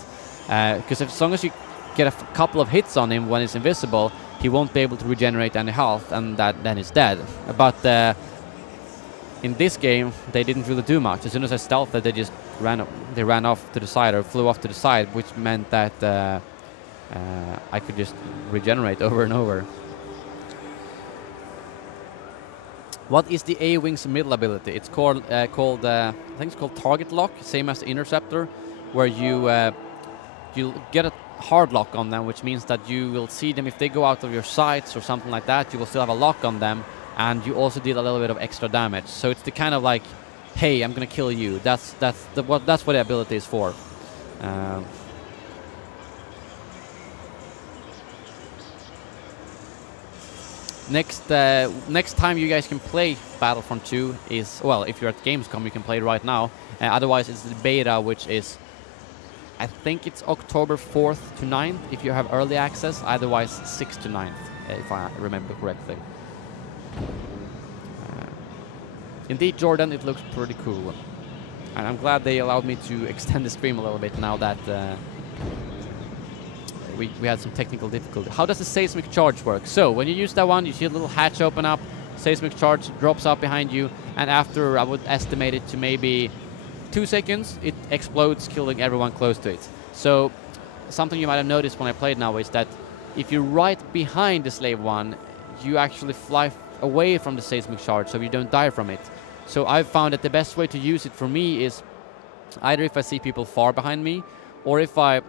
Because as long as you get a couple of hits on him when it's invisible, he won't be able to regenerate any health, and then he's dead. But in this game, they didn't really do much. As soon as I stealthed it, they just ran off to the side or flew off to the side, which meant that I could just regenerate over and over. What is the A-Wing's middle ability? It's called I think it's called target lock, same as the interceptor, where you get a hard lock on them, which means that you will see them if they go out of your sights or something like that. You will still have a lock on them, and you also deal a little bit of extra damage. So it's the kind of like, hey, I'm gonna kill you. That's what the ability is for. Next time you guys can play Battlefront 2 is, well, if you're at Gamescom, you can play it right now. Otherwise, it's the beta, which is, I think it's October 4th to 9th if you have early access. Otherwise, 6th to 9th, if I remember correctly. Indeed, Jordan, it looks pretty cool. And I'm glad they allowed me to extend the stream a little bit now that we had some technical difficulty. How does the seismic charge work? So when you use that one, you see a little hatch open up, seismic charge drops out behind you, and after, I would estimate it to maybe 2 seconds, it explodes, killing everyone close to it. So something you might have noticed when I played now is that if you're right behind the slave one, you actually fly away from the seismic charge, so you don't die from it. So I've found that the best way to use it for me is either if I see people far behind me, or if I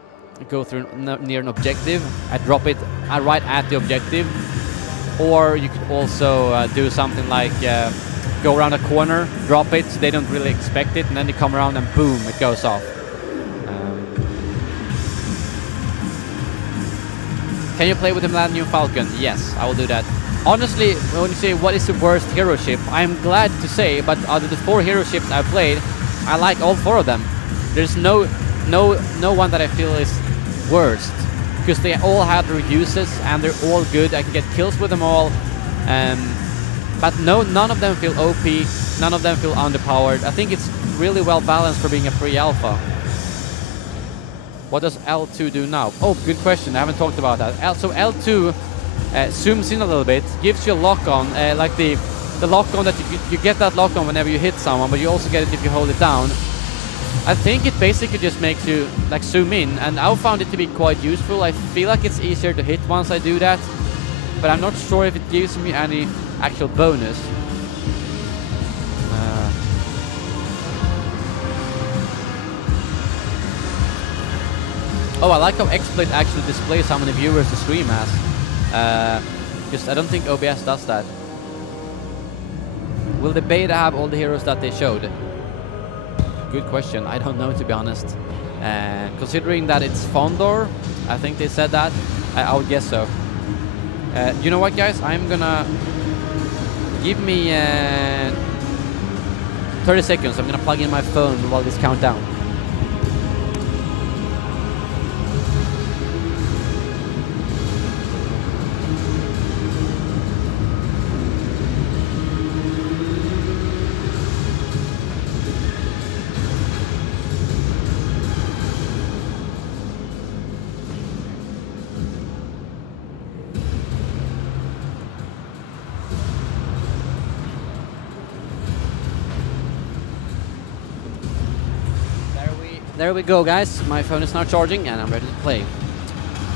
go through near an objective, I drop it right at the objective. Or you could also do something like go around a corner, drop it, so they don't really expect it, and then they come around and boom, it goes off. Can you play with the Millennium Falcon? Yes, I will do that. Honestly, when you say what is the worst hero ship, I'm glad to say, but out of the 4 hero ships I played, I like all 4 of them. There's no one that I feel is worst, because they all have their uses and they're all good. I can get kills with them all, but none of them feel OP, none of them feel underpowered. I think it's really well balanced for being a pre-alpha. What does L2 do now? Oh, good question, I haven't talked about that. So L2 zooms in a little bit, gives you a lock-on, like the lock-on that you get that lock-on whenever you hit someone, but you also get it if you hold it down. I think it basically just makes you like zoom in, and I found it to be quite useful. I feel like it's easier to hit once I do that, but I'm not sure if it gives me any actual bonus. Oh, I like how XSplit actually displays how many viewers the stream has. Because I don't think OBS does that. Will the beta have all the heroes that they showed? Good question. I don't know, to be honest. Considering that it's Fondor, I think they said that. I would guess so. You know what, guys? I'm gonna give me 30 seconds. I'm gonna plug in my phone while this countdown. there we go, guys. My phone is now charging, and I'm ready to play.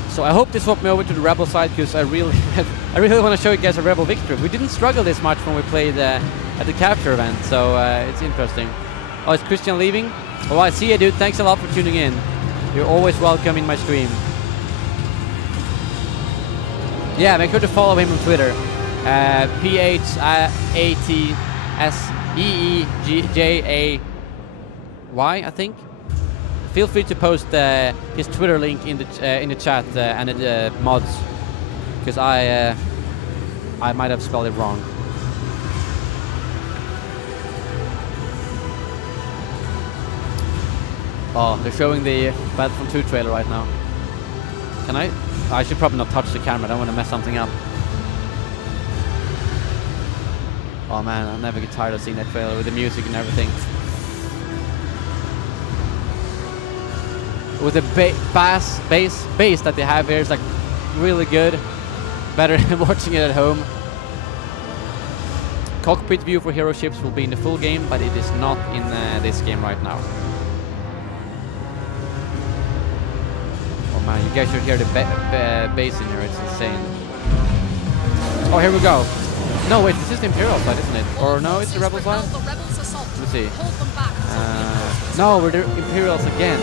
So I hope they swap me over to the Rebel side, because I really want to show you guys a Rebel victory. We didn't struggle this much when we played at the capture event, so it's interesting. Oh, is Christian leaving? Oh, I see you, dude. Thanks a lot for tuning in. You're always welcome in my stream. Yeah, make sure to follow him on Twitter. PHATSEEJAY, I think. Feel free to post his Twitter link in the chat and in the mods, because I might have spelled it wrong. Oh, they're showing the Battlefront 2 trailer right now. Can I? I should probably not touch the camera. I don't want to mess something up. Oh man, I'll never get tired of seeing that trailer with the music and everything. With the bass that they have here, it's like really good. Better than watching it at home. Cockpit view for hero ships will be in the full game, but it is not in this game right now. Oh man, you guys should hear the bass in here, it's insane. Oh, here we go. No, wait, this is the Imperial side, isn't it? Or no, it's the Rebel side? Let's see. No, we're the Imperials again.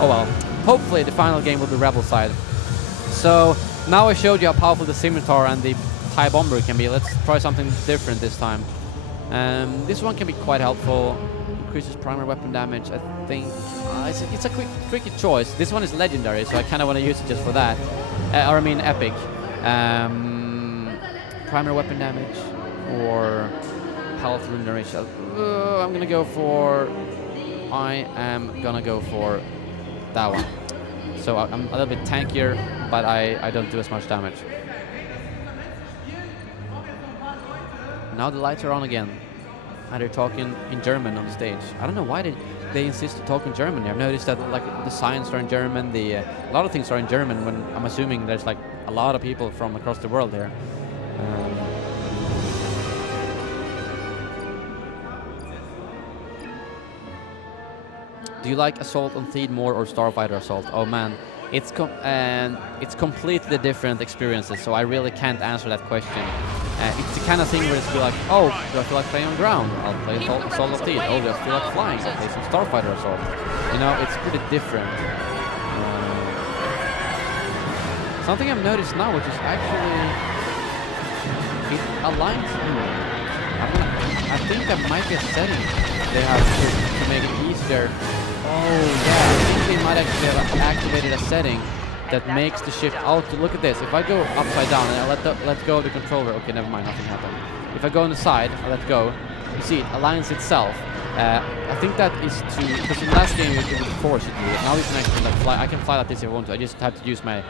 Oh well. Hopefully the final game will be Rebel side. So, now I showed you how powerful the Scimitar and the TIE Bomber can be. Let's try something different this time. This one can be quite helpful. Increases primary weapon damage, I think. It's a tricky choice. This one is legendary, so I kind of want to use it just for that. Or I mean epic. Primary weapon damage or health regeneration. I'm gonna go for that one. So I'm a little bit tankier, but I don't do as much damage. Now the lights are on again, and they're talking in German on the stage. I don't know why they insist to talk in German. I've noticed that like the signs are in German, a lot of things are in German. When I'm assuming there's like a lot of people from across the world here. Do you like Assault on Theed more or Starfighter Assault? Oh man, it's completely different experiences, so I really can't answer that question. It's the kind of thing where it's be like, oh, do I feel like playing on ground? I'll play Assault on Theed. Oh, do I feel like flying? I'll play some Starfighter Assault. You know, it's pretty different. Something I've noticed now, which is actually it aligns. I think that might be a setting they have to make it easier. Oh yeah, I think they might actually have activated a setting that makes the ship auto. Look at this. If I go upside down and I let go of the controller, okay, never mind, nothing happened. If I go on the side, I let go. You see, it aligns itself. I think that is because in the last game it would force you to do it. Now you can actually like fly. I can fly like this if I want to. I just have to use my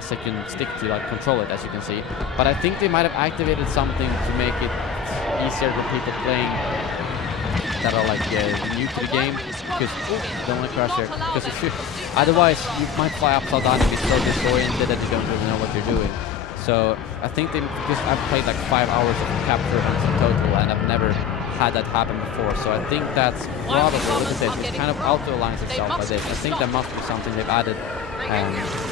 second stick to like control it, as you can see. But I think they might have activated something to make it easier for people playing that are like new to the game, because don't want to crash here. Because otherwise you might fly upside down and be so disoriented that you don't really know what you're doing. So I think because I've played like 5 hours of capture events in total, and I've never had that happen before. So I think that's probably, look at this, it kind of auto-aligns itself by this. I think there must be something they've added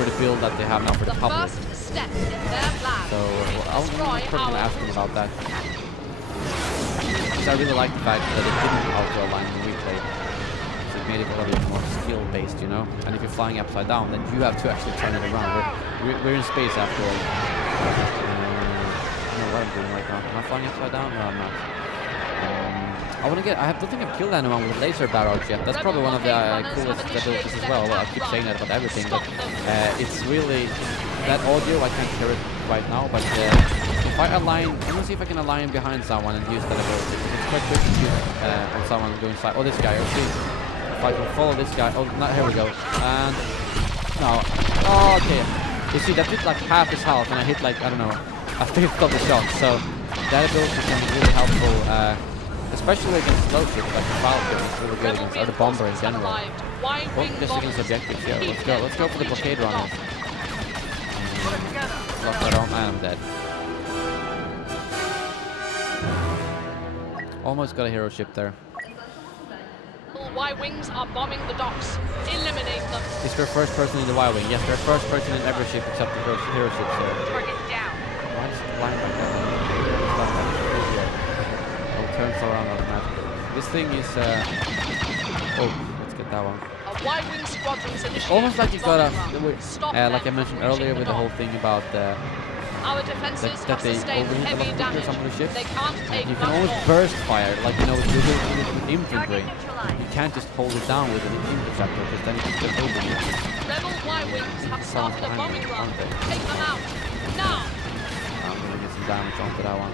for the build that they have now for the public. So I'll probably ask them about that. I really like the fact that it didn't auto-align when we played. So it made it a little bit more skill-based, you know? And if you're flying upside down, then you have to actually turn it around. We're in space after all. I don't know what I'm doing right now. Am I flying upside down? No, I'm not. I don't think I've killed anyone with laser barrage yet. That's probably one of the coolest abilities as well. I keep saying that about everything, but it's really... That audio, I can't hear it right now, but if I align... Let me see if I can align behind someone and use that ability. It's quite quick to use on someone going side. Oh, this guy, let's see. If I can follow this guy... Oh, no, here we go. And... No. Oh, okay. You see, that did like half his health, and I hit like, I don't know, a fifth of the shot. So, that ability can be really helpful, especially against slow ships, like the Falcon. It's really good against, or the Bomber in general. Oh, just against objectives, yeah. Let's go for the blockade runner. Lock that on, and I'm dead. Almost got a hero ship there. Y-wings are bombing the docks. Eliminate them. Is there a first person in the Y-wing? Yes, there's first person in every ship except the hero ships. Target down. Why is it blind like that? Oh, turns around automatically. This thing is oh, let's get that one. A Y-wing squadron's initiated. Almost like you gotta, Stop like I mentioned earlier with the whole thing about our defenses that have they sustained overheat a heavy lot quicker damage. some of the ships. They can't take You can much almost more. burst fire, like you know with infantry. Target neutralized. You can't just hold it down with an interceptor because then it can just over you. Rebel Y-wings have started a bombing run. Take them out now. I'm gonna get some damage onto that one.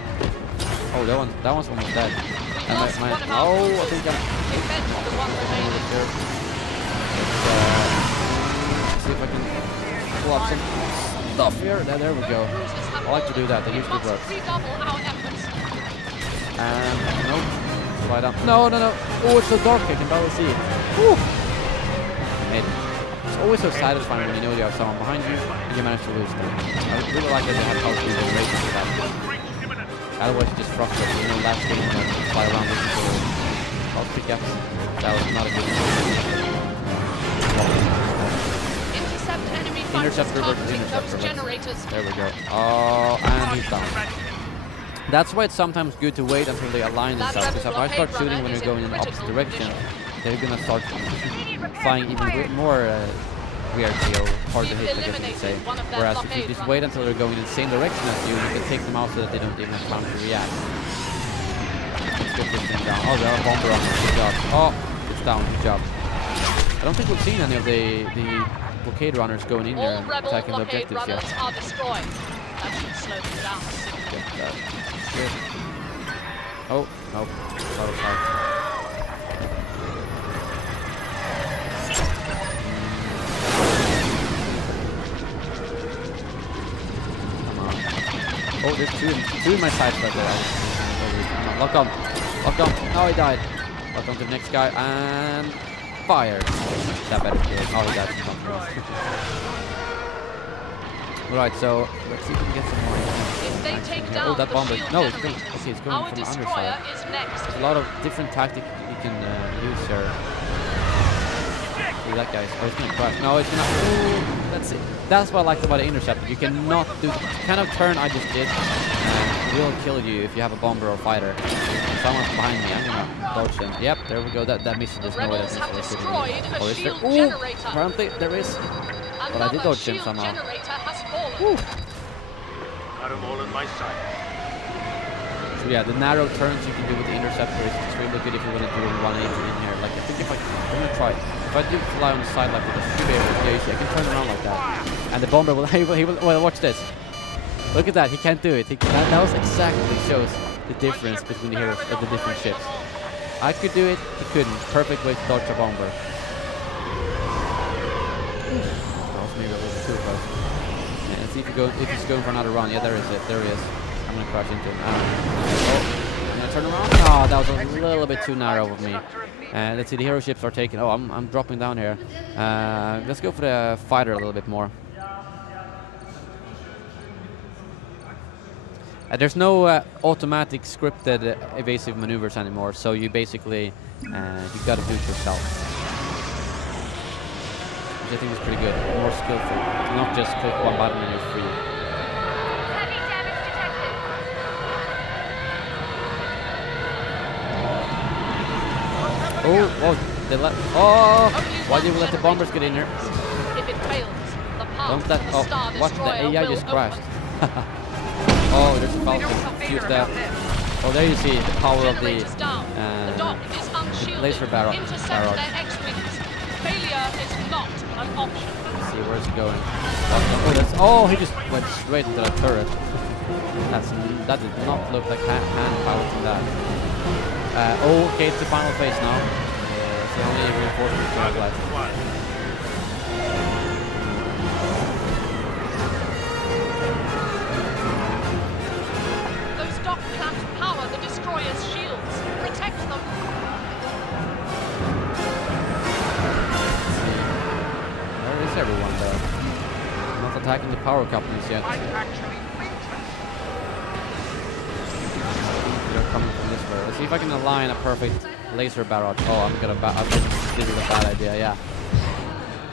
Oh, that one's almost dead. We And lost one of our oh, I cruisers. think I'm. Defend the one remaining. See if I can pull up some stuff here. There we go. Cruisers have I like to do that. They We usually must work. redouble our efforts. And nope. Slide down. No. Oh, it's so dark. I can barely see it. Woo. Made it. It's always so satisfying when you know you have someone behind you and you manage to lose them. I really like that they have health and rating for that. Otherwise, it's just frustrating. You know, last game when I fly around looking for health pickups. That was not a good one. Intercept enemy fighters Interceptor versus targeting interceptor. those generators. There we go. Oh, and he's down. That's why it's sometimes good to wait until they align themselves. Because if I start shooting when they're going in the opposite direction, they're gonna start flying even more weirdly or hard to hit, I guess you could say. Whereas if you just wait until they're going in the same direction as you can take them out so that they don't even have time to react. Let's get this thing down. Oh, there are bomber on it. Good job. Oh, it's down. Good job. I don't think we've seen any of the blockade runners going in there All and rebel attacking the blockade objectives yet. runners are destroyed. That should slow them down. Get that. Good. Oh, nope. Out of sight. Come on. Oh, there's two in my sights right there. Lock on. Lock on. No, he died. Lock on to the next guy and fire. That better do it. Oh, he died from something else. Alright, so let's see if we can get some more. If they take down Oh, that the bomber. shield No, it's generators, going. Okay, it's going our from the destroyer underside. is next. There's a lot of different tactics you can use here. See that guy? Oh, it's gonna crash. No, it's gonna. Ooh, that's it. That's what I liked about the interceptor. You cannot do the kind of turn I just did. Will kill you if you have a bomber or fighter. Someone's behind me. I'm gonna dodge them. Yep, there we go. That missile The just no way rebels have that's destroyed a Oh, is there? shield Ooh, generator. apparently there is. But I did Another dodge him shield somehow. generator has fallen. Ooh. Got them all in my sight. So yeah, the narrow turns you can do with the interceptor is extremely good if you want to do a 180 in here. Like I think if I'm gonna try. If I do fly on the side like this, I should be able to. Yeah, you see, I can turn around like that. And the bomber will. He will. Well, watch this. Look at that. He can't do it. That was exactly shows the difference between the heroes of the different ships. I could do it. He couldn't. Perfect way to dodge a bomber. That was maybe a little bit too close. Yeah, and see if he's going for another run. Yeah, there is it. There he is. I'm gonna crash into him. Oh, I'm gonna turn around. Oh, that was a little bit too narrow of me. Let's see, the hero ships are taken. Oh, I'm dropping down here. Let's go for the fighter a little bit more. There's no automatic scripted evasive maneuvers anymore, so you basically you gotta do it yourself. Which I think is pretty good, more skillful. Not just click one button and you're free. Heavy damage detected. Oh, whoa, they let. Oh, why did we let the bombers get in here? If it fails, the path Don't to let. the Star Oh, watch the Destroyer AI will just open. crashed. Oh, there's a falcon. Use that. Oh, there you see the power of the Generators down. The dock is unshielded. laser barrage. Intercept their X-wings. Failure is not an option. Let's see where's he going. Oh, he just went straight to the turret. That did not look like hand power from that. Okay, it's the final phase now. It's the only reinforcement we have left. Those dock clamps power the destroyer's shields. Protect them. Where is everyone there? Not attacking the power couplings yet. They're coming from this way. Let's see if I can align a perfect Laser barrage. Oh, I'm gonna. This is a bad idea. Yeah.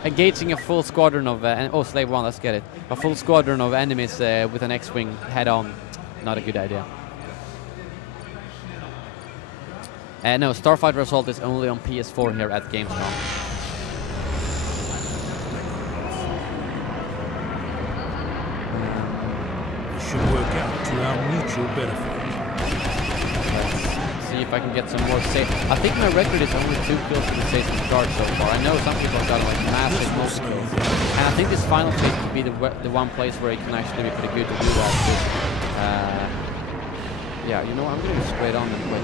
Engaging a full squadron of Slave 1. Let's get it. A full squadron of enemies with an X-wing head-on. Not a good idea. No, Starfighter Assault is only on PS4 here at Gamescom. It should work out to our mutual benefit. Let's see if I can get some more safe. I think my record is only 2 kills to the safe start so far. I know some people have gotten like massive multi-kills. And I think this final phase could be the one place where it can actually be pretty good to do that. Yeah, you know what? I'm going to go straight on and quick.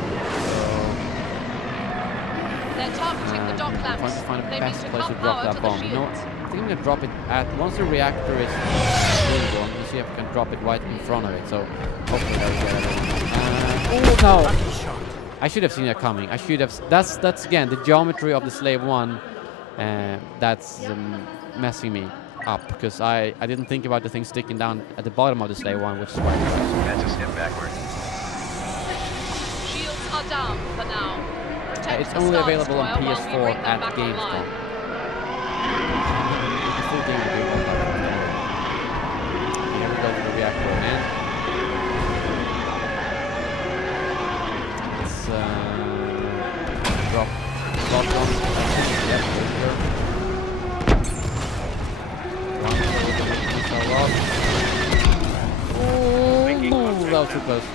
They're targeting the dock lamps. Trying to find the They best need to place to cut drop power that to bomb. the You know what? shields. I think I'm going to drop it at, once the reactor is full on, let's see if I can drop it right in front of it. So hopefully that will get it. Oh no! I should have seen that coming. I should have. That's again the geometry of the Slave 1. That's messing me up because I didn't think about the thing sticking down at the bottom of the Slave 1, which is why That's a step backward. Shields are down for now. Protect it's the only Star available on Destroyer while we PS4 bring them at back Gamescom. online. The full game will be on that. Here we go to the reactor, man. Let's drop on. Yep, there we go. Oh, that was too close.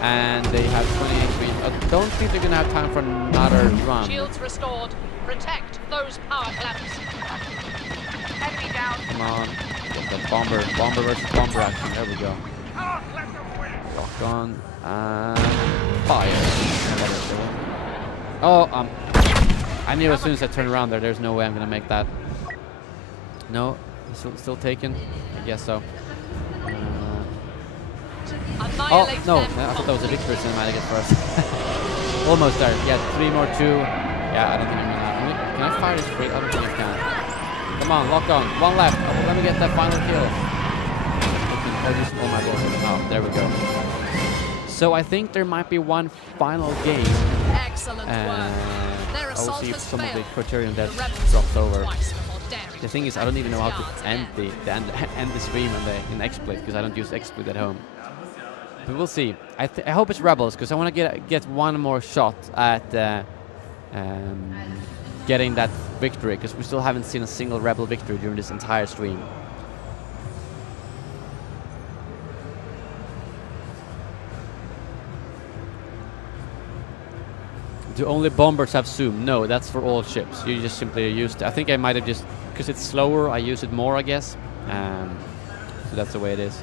And they have 28 speed. I don't think they're gonna have time for another run. Shields restored. Protect those power clamps. Enemy down. Come on. Get that bomber versus bomber action. There we go. Lock on and fire. Oh, I knew as soon as I turned around there's no way I'm gonna make that. No, still taken. I guess so. Oh no, I thought that was a victory cinematic at first. Almost there. Yeah, 3 more 2. Yeah, I don't think I'm gonna. Can I fire this straight? I don't think I can. Come on, lock on. 1 left. Oh, let me get that final kill. Oh my God. Oh, there we go. So I think there might be one final game. Excellent work. Their I will assault see if has some of the failed. Criterion The devs rebels dropped over. twice before daring The thing to is, I don't even know how yards to end the stream in XSplit because I don't use XSplit at home. But we'll see. I hope it's Rebels because I want to get one more shot at getting that victory because we still haven't seen a single Rebel victory during this entire stream. Do only bombers have zoom? No, that's for all ships. You just simply use it. I think I might have just, because it's slower, I use it more, I guess. So that's the way it is.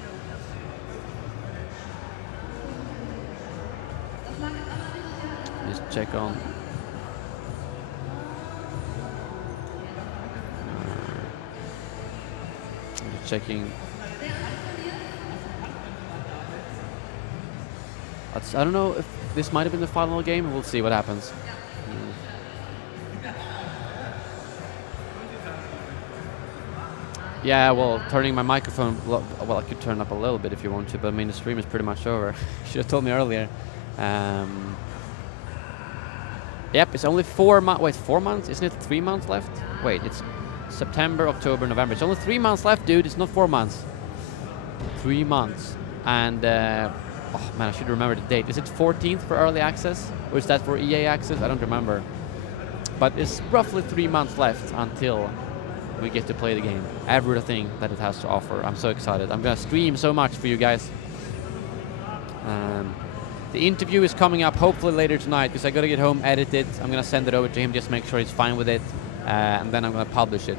Just check on. Just checking. I don't know if this might have been the final game. We'll see what happens. Yeah, well, turning my microphone, well, I could turn up a little bit if you want to, but I mean, the stream is pretty much over. You should have told me earlier. Yep, it's only 4 months. Wait, 4 months? Isn't it 3 months left? Wait, it's September, October, November. It's only 3 months left, dude. It's not 4 months. 3 months. And, oh man, I should remember the date. Is it 14th for early access? Or is that for EA access? I don't remember. But it's roughly 3 months left until we get to play the game. Everything that it has to offer. I'm so excited. I'm gonna stream so much for you guys. The interview is coming up hopefully later tonight because I gotta get home, edit it. I'm gonna send it over to him, just make sure he's fine with it. And then I'm gonna publish it.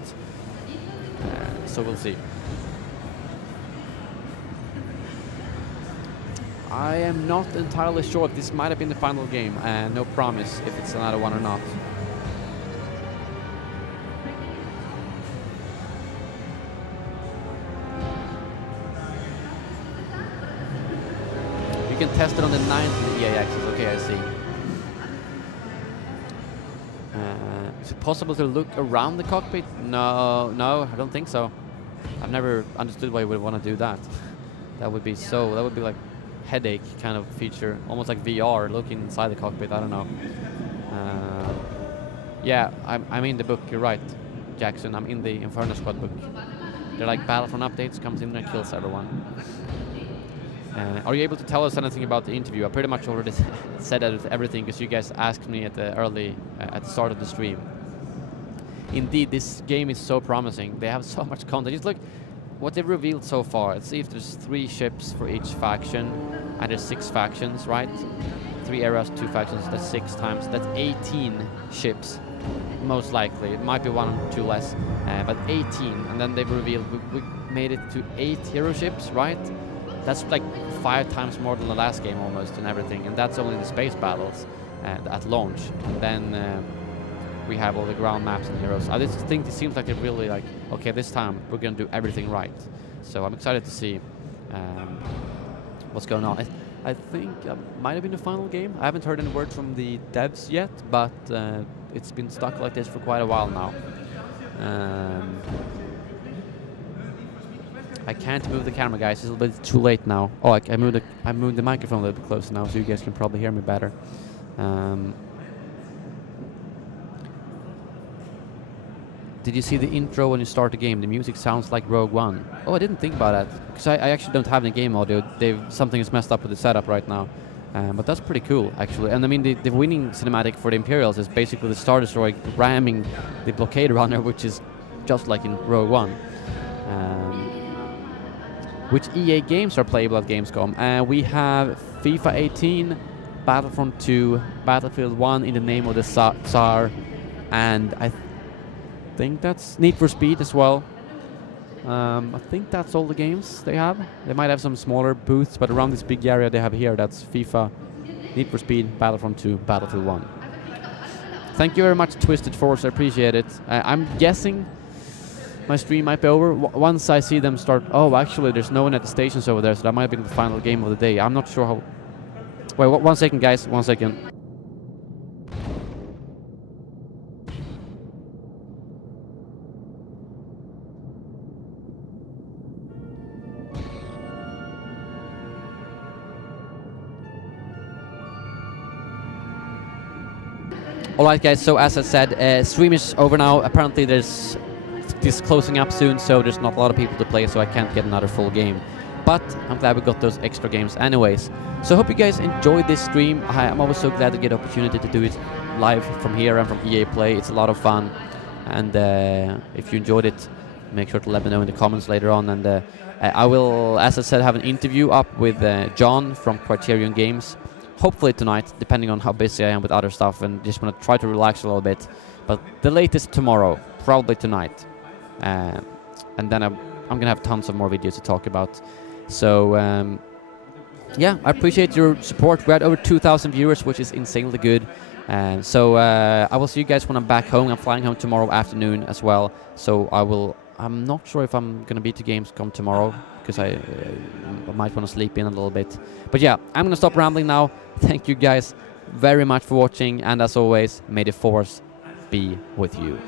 So we'll see. I am not entirely sure if this might have been the final game. No promise if it's another one or not. You can test it on the 9th EA access. Okay, I see. Is it possible to look around the cockpit? No, I don't think so. I've never understood why you would want to do that. That would be like headache kind of feature, almost like VR, looking inside the cockpit. I don't know. Yeah, I'm in the book. You're right, Jackson. I'm in the Inferno Squad book. They're like Battlefront updates, comes in and kills everyone. Are you able to tell us anything about the interview? I pretty much already said everything because you guys asked me at the at the start of the stream. Indeed, this game is so promising. They have so much content. Just look what they've revealed so far. Let's see if there's 3 ships for each faction, and there's 6 factions, right? 3 eras, 2 factions. That's 6 times. That's 18 ships, most likely. It might be 1 or 2 less, but 18. And then they've revealed we made it to 8 hero ships, right? That's like 5 times more than the last game almost, and everything. And that's only the space battles at launch. And then we have all the ground maps and heroes. I just think it seems like they're really like, okay, this time we're gonna do everything right. So I'm excited to see what's going on. I think it might have been the final game. I haven't heard any word from the devs yet, but it's been stuck like this for quite a while now. I can't move the camera, guys. It's a little bit too late now. Oh, I moved the microphone a little bit closer now, so you guys can probably hear me better. Did you see the intro when you start the game? The music sounds like Rogue One. Oh, I didn't think about that, because I actually don't have the game audio. Something is messed up with the setup right now. But that's pretty cool, actually. And I mean, the winning cinematic for the Imperials is basically the Star Destroyer ramming the blockade runner, which is just like in Rogue One. Which EA games are playable at Gamescom? We have FIFA 18, Battlefront 2, Battlefield 1 in the name of the Tsar, and I think that's Need for Speed as well. I think that's all the games they have. They might have some smaller booths, but around this big area they have here, that's FIFA, Need for Speed, Battlefront 2, Battlefield 1. Thank you very much, Twisted Force, I appreciate it. I'm guessing my stream might be over once I see them start. Oh, actually, there's no one at the stations over there, so that might be the final game of the day. I'm not sure how. Wait, 1 second, guys. 1 second. All right, guys. So as I said, stream is over now. Apparently, there's this closing up soon, so there's not a lot of people to play, so I can't get another full game. But I'm glad we got those extra games anyways. So I hope you guys enjoyed this stream. I'm always so glad to get the opportunity to do it live from here and from EA Play. It's a lot of fun. And if you enjoyed it, make sure to let me know in the comments later on. And I will, as I said, have an interview up with John from Criterion Games. Hopefully tonight, depending on how busy I am with other stuff, and just want to try to relax a little bit. But the latest tomorrow, probably tonight. And then I'm gonna have tons of more videos to talk about. So yeah, I appreciate your support. We're at over 2,000 viewers, which is insanely good. So I will see you guys when I'm back home. I'm flying home tomorrow afternoon as well. So I'm not sure if I'm gonna be to Gamescom tomorrow, because I might want to sleep in a little bit. But yeah, I'm gonna stop rambling now. Thank you guys very much for watching, and as always, may the Force be with you.